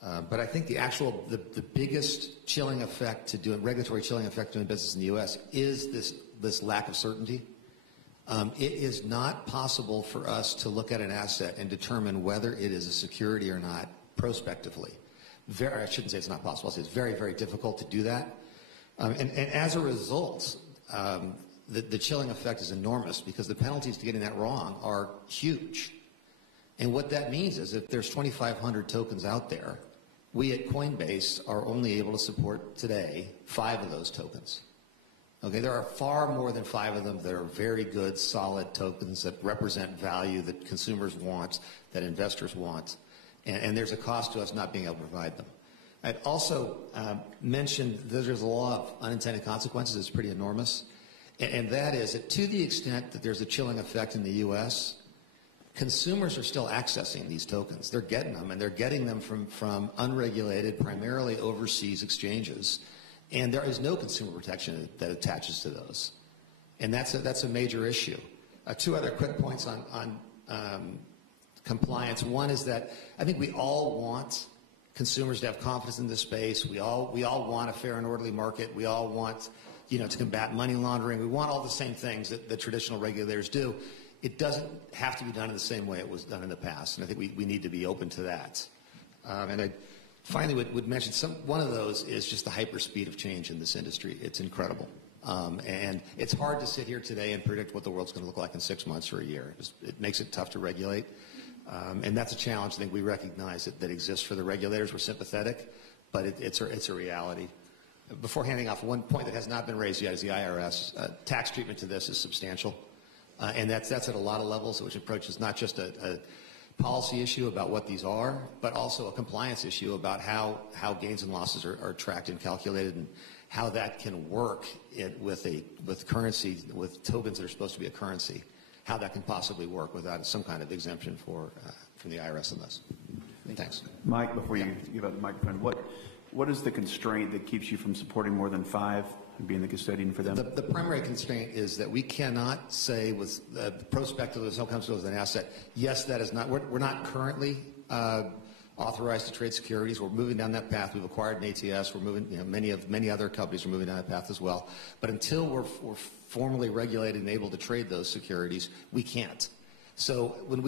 But I think the biggest chilling effect to doing regulatory chilling effect to doing business in the U.S. is this lack of certainty. It is not possible for us to look at an asset and determine whether it is a security or not prospectively. I shouldn't say it's not possible. I'll say it's very, very difficult to do that. And as a result, the chilling effect is enormous because the penalties to getting that wrong are huge. And what that means is if there's 2,500 tokens out there, we at Coinbase are only able to support today 5 of those tokens. Okay, there are far more than 5 of them that are very good, solid tokens that represent value that consumers want, that investors want, and there's a cost to us not being able to provide them. I'd also mentioned that there's a law of unintended consequences that's pretty enormous, and that is that to the extent that there's a chilling effect in the U.S., consumers are still accessing these tokens. They're getting them, and they're getting them from unregulated, primarily overseas exchanges. And there is no consumer protection that attaches to those. And that's a major issue. 2 other quick points on compliance. One is that I think we all want consumers to have confidence in this space. We all want a fair and orderly market. We all want to combat money laundering. We want all the same things that the traditional regulators do. It doesn't have to be done in the same way it was done in the past. And I think we need to be open to that. And I finally would mention one of those is just the hyper speed of change in this industry. It's incredible. And it's hard to sit here today and predict what the world's going to look like in 6 months or a year. It makes it tough to regulate. And that's a challenge I think we recognize that exists for the regulators. We're sympathetic, but it's a reality. Before handing off, one point that has not been raised yet is the IRS. Tax treatment to this is substantial. And that's at a lot of levels, which approaches not just a policy issue about what these are, but also a compliance issue about how gains and losses are tracked and calculated, and how that can work with currency, with tokens that are supposed to be a currency, how that can possibly work without some kind of exemption from the IRS on this. Thanks. Mike, before you give up the microphone, what is the constraint that keeps you from supporting more than 5 and being the custodian for them? The primary constraint is that we cannot say with prospectively, if someone comes to us with an asset, yes, that is not, we're not currently authorized to trade securities. We're moving down that path. We've acquired an ATS. We're moving, many other companies are moving down that path as well. But until we're formally regulated and able to trade those securities, we can't. So when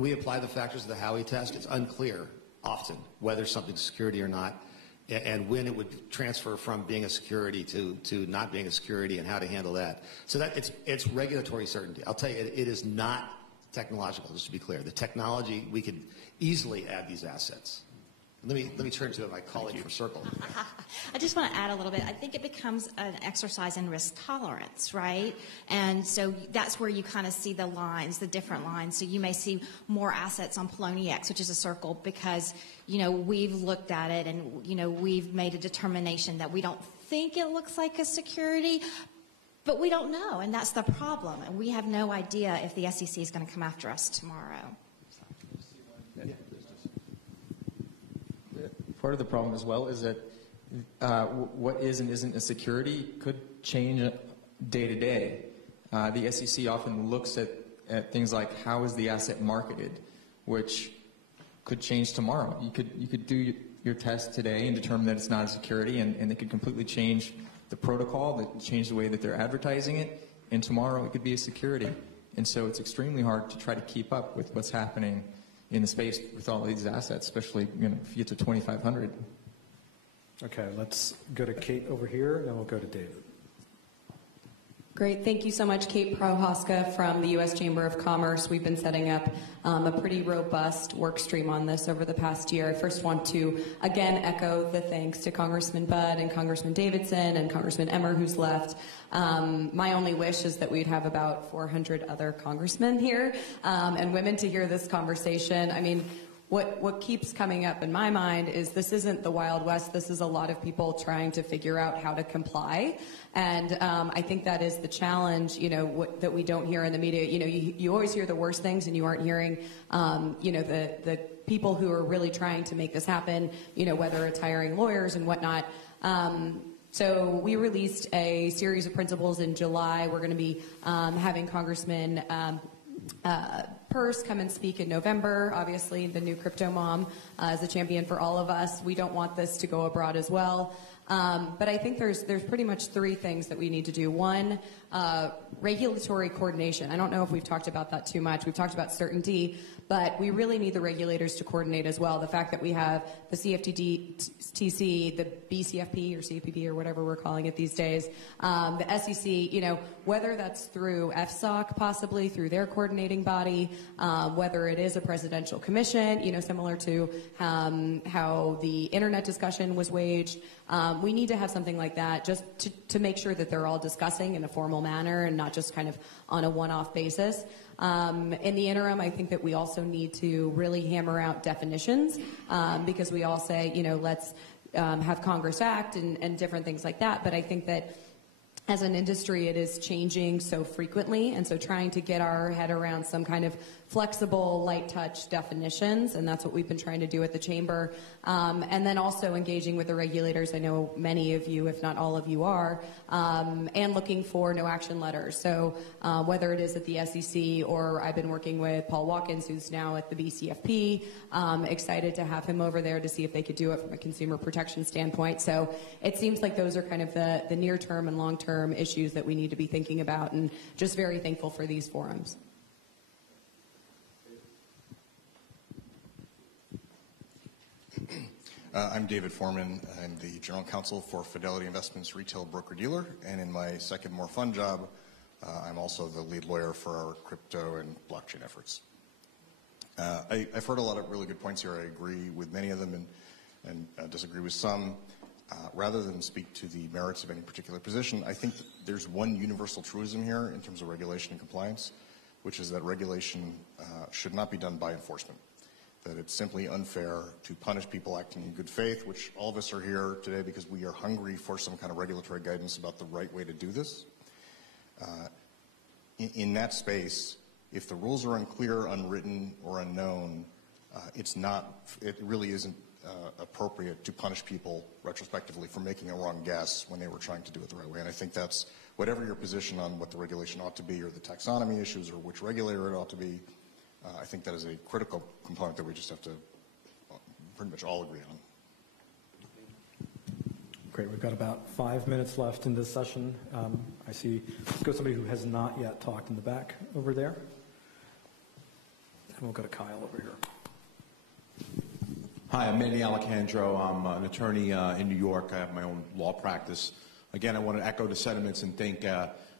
we apply the factors of the Howey test, it's unclear often whether something's a security or not, and when it would transfer from being a security to not being a security, and how to handle that. So that it's regulatory certainty. I'll tell you, it is not technological, just to be clear. The technology, we could easily add these assets. Let me turn to my colleague from Circle. I just want to add a little bit. I think it becomes an exercise in risk tolerance, right? And so that's where you kind of see the lines, the different lines. So you may see more assets on Poloniex, which is a Circle, because, we've looked at it and, we've made a determination that we don't think it looks like a security, but we don't know, and that's the problem. And we have no idea if the SEC is going to come after us tomorrow. Part of the problem as well is that what is and isn't a security could change day to day. The SEC often looks at things like how is the asset marketed, which could change tomorrow. You could do your test today and determine that it's not a security, and they could completely change the protocol, that change the way that they're advertising it, and tomorrow it could be a security. And so it's extremely hard to try to keep up with what's happening in the space with all of these assets, especially if you get to 2,500. Okay, let's go to Kate over here, then we'll go to David. Great. Thank you so much, Kate Prohaska from the U.S. Chamber of Commerce. We've been setting up a pretty robust work stream on this over the past year. I first want to, again, echo the thanks to Congressman Budd and Congressman Davidson and Congressman Emmer, who's left. My only wish is that we'd have about 400 other congressmen here and women to hear this conversation. I mean, what keeps coming up in my mind is this isn't the Wild West. This is a lot of people trying to figure out how to comply. And I think that is the challenge, that we don't hear in the media. You always hear the worst things, and you aren't hearing, the people who are really trying to make this happen, whether it's hiring lawyers and whatnot. So we released a series of principles in July. We're going to be having Congressman Peirce come and speak in November. Obviously, the new crypto mom is a champion for all of us. We don't want this to go abroad as well. But I think there's pretty much three things that we need to do. One, regulatory coordination. I don't know if we've talked about that too much. We've talked about certainty, but we really need the regulators to coordinate as well. The fact that we have the CFTC, the BCFP or CFPB or whatever we're calling it these days, the SEC, whether that's through FSOC, possibly through their coordinating body, whether it is a presidential commission, similar to how the internet discussion was waged. We need to have something like that just to make sure that they're all discussing in a formal manner and not just kind of on a one-off basis. In the interim, I think that we also need to really hammer out definitions because we all say, let's have Congress act and different things like that. But I think that as an industry, it is changing so frequently, and so trying to get our head around some kind of flexible, light touch definitions, and that's what we've been trying to do at the Chamber. And then also engaging with the regulators. I know many of you, if not all of you, are, and looking for no action letters. So whether it is at the SEC or I've been working with Paul Watkins, who's now at the BCFP, excited to have him over there to see if they could do it from a consumer protection standpoint. So it seems like those are kind of the near-term and long-term issues that we need to be thinking about, and just very thankful for these forums. I'm David Foreman. I'm the General Counsel for Fidelity Investments Retail Broker-Dealer, and in my second, more fun job, I'm also the lead lawyer for our crypto and blockchain efforts. I've heard a lot of really good points here. I agree with many of them and disagree with some. Rather than speak to the merits of any particular position, I think there's one universal truism here in terms of regulation and compliance, which is that regulation should not be done by enforcement. That it's simply unfair to punish people acting in good faith, which all of us are here today because we are hungry for some kind of regulatory guidance about the right way to do this. In that space, if the rules are unclear, unwritten, or unknown, it really isn't appropriate to punish people retrospectively for making a wrong guess when they were trying to do it the right way. And I think that's, whatever your position on what the regulation ought to be, or the taxonomy issues, or which regulator it ought to be, I think that is a critical component that we just have to pretty much all agree on. Great. We've got about 5 minutes left in this session. I see, let's go to somebody who has not yet talked in the back over there. And we'll go to Kyle over here. Hi, I'm Manny Alejandro. I'm an attorney in New York. I have my own law practice. Again, I want to echo the sentiments and thank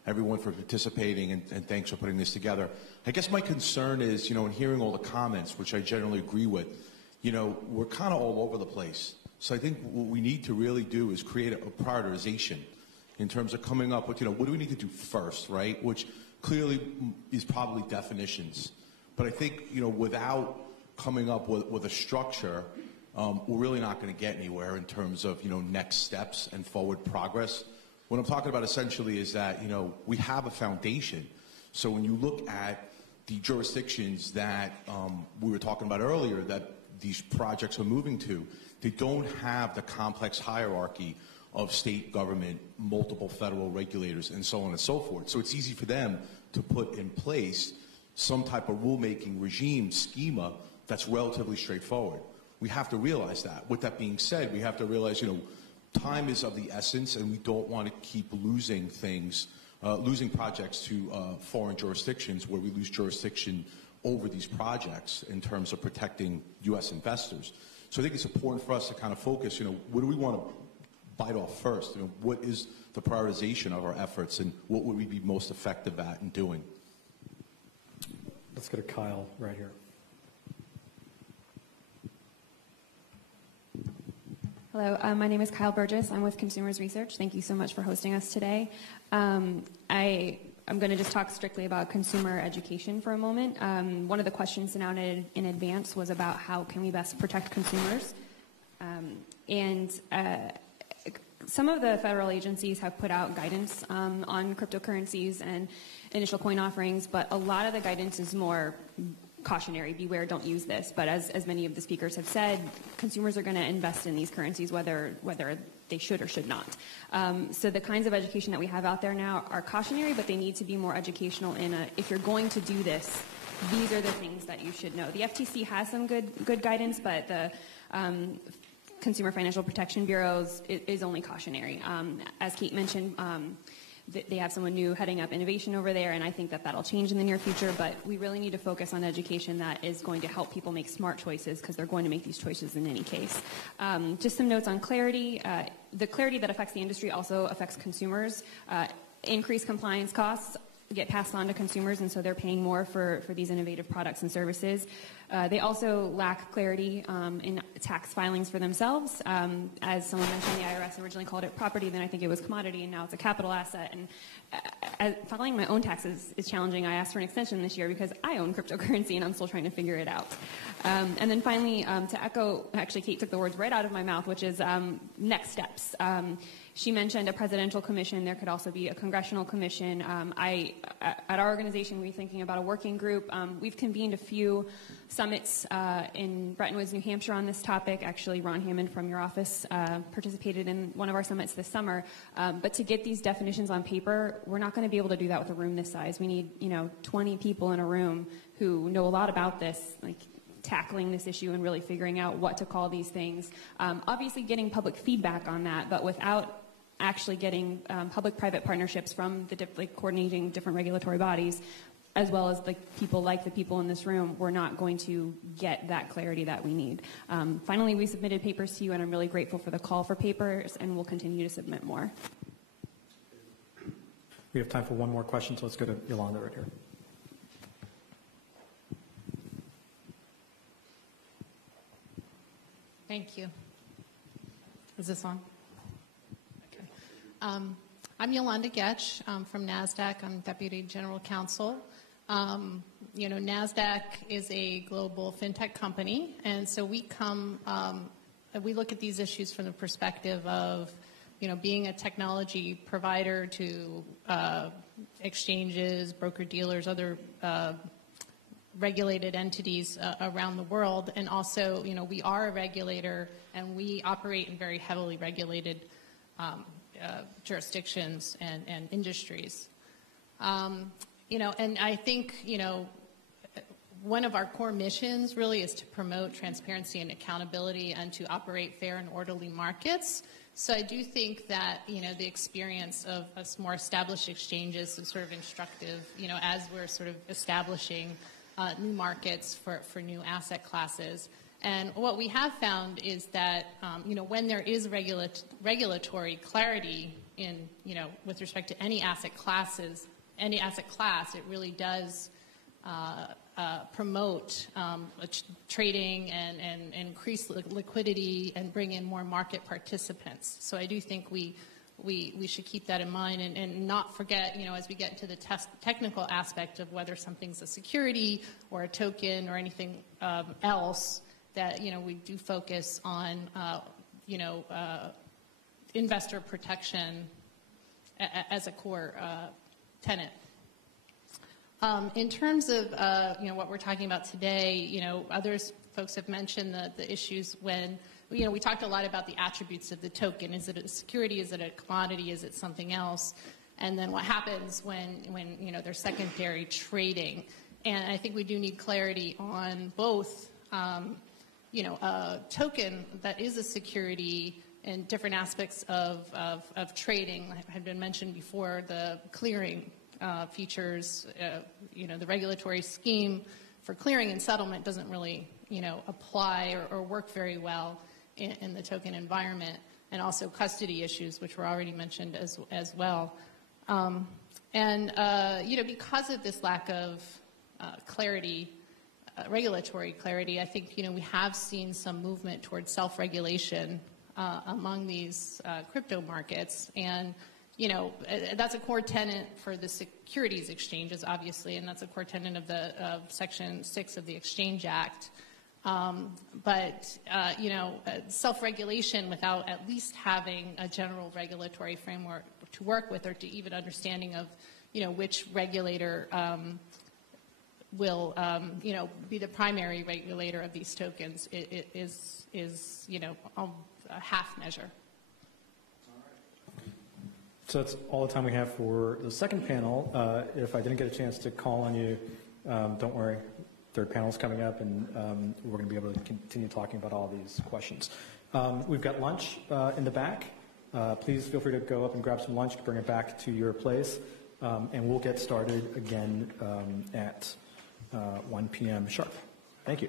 everyone for participating and thanks for putting this together. I guess my concern is, in hearing all the comments, which I generally agree with, we're kind of all over the place. So I think what we need to really do is create a prioritization in terms of coming up with, what do we need to do first, right? Which clearly is probably definitions. But I think, without coming up with a structure, we're really not going to get anywhere in terms of, next steps and forward progress. What I'm talking about essentially is that, we have a foundation. So when you look at the jurisdictions that we were talking about earlier that these projects are moving to, they don't have the complex hierarchy of state government, multiple federal regulators, and so on and so forth. So it's easy for them to put in place some type of rulemaking regime schema that's relatively straightforward. We have to realize that. With that being said, we have to realize, time is of the essence, and we don't want to keep losing things, losing projects to foreign jurisdictions where we lose jurisdiction over these projects in terms of protecting U.S. investors. So I think it's important for us to kind of focus, what do we want to bite off first? What is the prioritization of our efforts, and what would we be most effective at in doing? Let's go to Kyle right here. Hello, my name is Kyle Burgess. I'm with Consumers Research. Thank you so much for hosting us today. I I'm going to just talk strictly about consumer education for a moment. One of the questions sent out in advance was about how can we best protect consumers. Some of the federal agencies have put out guidance on cryptocurrencies and initial coin offerings, but a lot of the guidance is more cautionary, beware, don't use this. But as many of the speakers have said, consumers are going to invest in these currencies whether they should or should not. So the kinds of education that we have out there now are cautionary, but they need to be more educational if you're going to do this, these are the things that you should know. The FTC has some good guidance, but the Consumer Financial Protection Bureaus is only cautionary. As Kate mentioned, they have someone new heading up innovation over there, and I think that that'll change in the near future, but we really need to focus on education that is going to help people make smart choices because they're going to make these choices in any case. Just some notes on clarity. The clarity that affects the industry also affects consumers. Increased compliance costs get passed on to consumers, and so they're paying more for these innovative products and services. They also lack clarity in tax filings for themselves. As someone mentioned, the IRS originally called it property, then I think it was commodity, and now it's a capital asset. And filing my own taxes is challenging. I asked for an extension this year because I own cryptocurrency, and I'm still trying to figure it out. And then finally, to echo, actually Kate took the words right out of my mouth, which is next steps. She mentioned a presidential commission. There could also be a congressional commission. At our organization, we're thinking about a working group. We've convened a few summits in Bretton Woods, New Hampshire on this topic. Actually, Ron Hammond from your office participated in one of our summits this summer. But to get these definitions on paper, we're not going to be able to do that with a room this size. We need, 20 people in a room who know a lot about this, like tackling this issue and really figuring out what to call these things. Obviously, getting public feedback on that, but without actually getting public-private partnerships from the coordinating different regulatory bodies, as well as the people in this room, we're not going to get that clarity that we need. Finally, we submitted papers to you, and I'm really grateful for the call for papers, and we'll continue to submit more. We have time for one more question, so let's go to Yolanda right here. Thank you. Is this on? Okay. I'm Yolanda Getch. I'm from NASDAQ. I'm Deputy General Counsel. NASDAQ is a global fintech company, and so we look at these issues from the perspective of, being a technology provider to exchanges, broker-dealers, other regulated entities around the world, and also, we are a regulator, and we operate in very heavily regulated jurisdictions and industries. And I think, one of our core missions really is to promote transparency and accountability and to operate fair and orderly markets. So I do think that, the experience of us more established exchanges is sort of instructive, as we're sort of establishing new markets for new asset classes. And what we have found is that, when there is regulatory clarity in, with respect to any asset class, it really does promote trading and increase liquidity and bring in more market participants. So I do think we should keep that in mind and not forget, as we get into the technical aspect of whether something's a security or a token or anything else, that, we do focus on, investor protection as a core tenet. In terms of, what we're talking about today, folks have mentioned the issues when, we talked a lot about the attributes of the token. Is it a security? Is it a commodity? Is it something else? And then what happens when there's secondary trading? And I think we do need clarity on both, a token that is a security and different aspects of trading. Had been mentioned before, the clearing features, the regulatory scheme for clearing and settlement doesn't really, apply or work very well in the token environment, and also custody issues, which were already mentioned as well. Because of this lack of clarity, regulatory clarity, I think, we have seen some movement towards self-regulation among these crypto markets. And, that's a core tenet for the Securities exchanges, obviously, and that's a core tenet of Section 6 of the Exchange Act. But self-regulation without at least having a general regulatory framework to work with, or to even understanding of, which regulator will, be the primary regulator of these tokens is a half measure. So that's all the time we have for the second panel. If I didn't get a chance to call on you, don't worry. Third panel is coming up, and we're going to be able to continue talking about all these questions. We've got lunch in the back. Please feel free to go up and grab some lunch, bring it back to your place, and we'll get started again at 1 p.m. sharp. Thank you.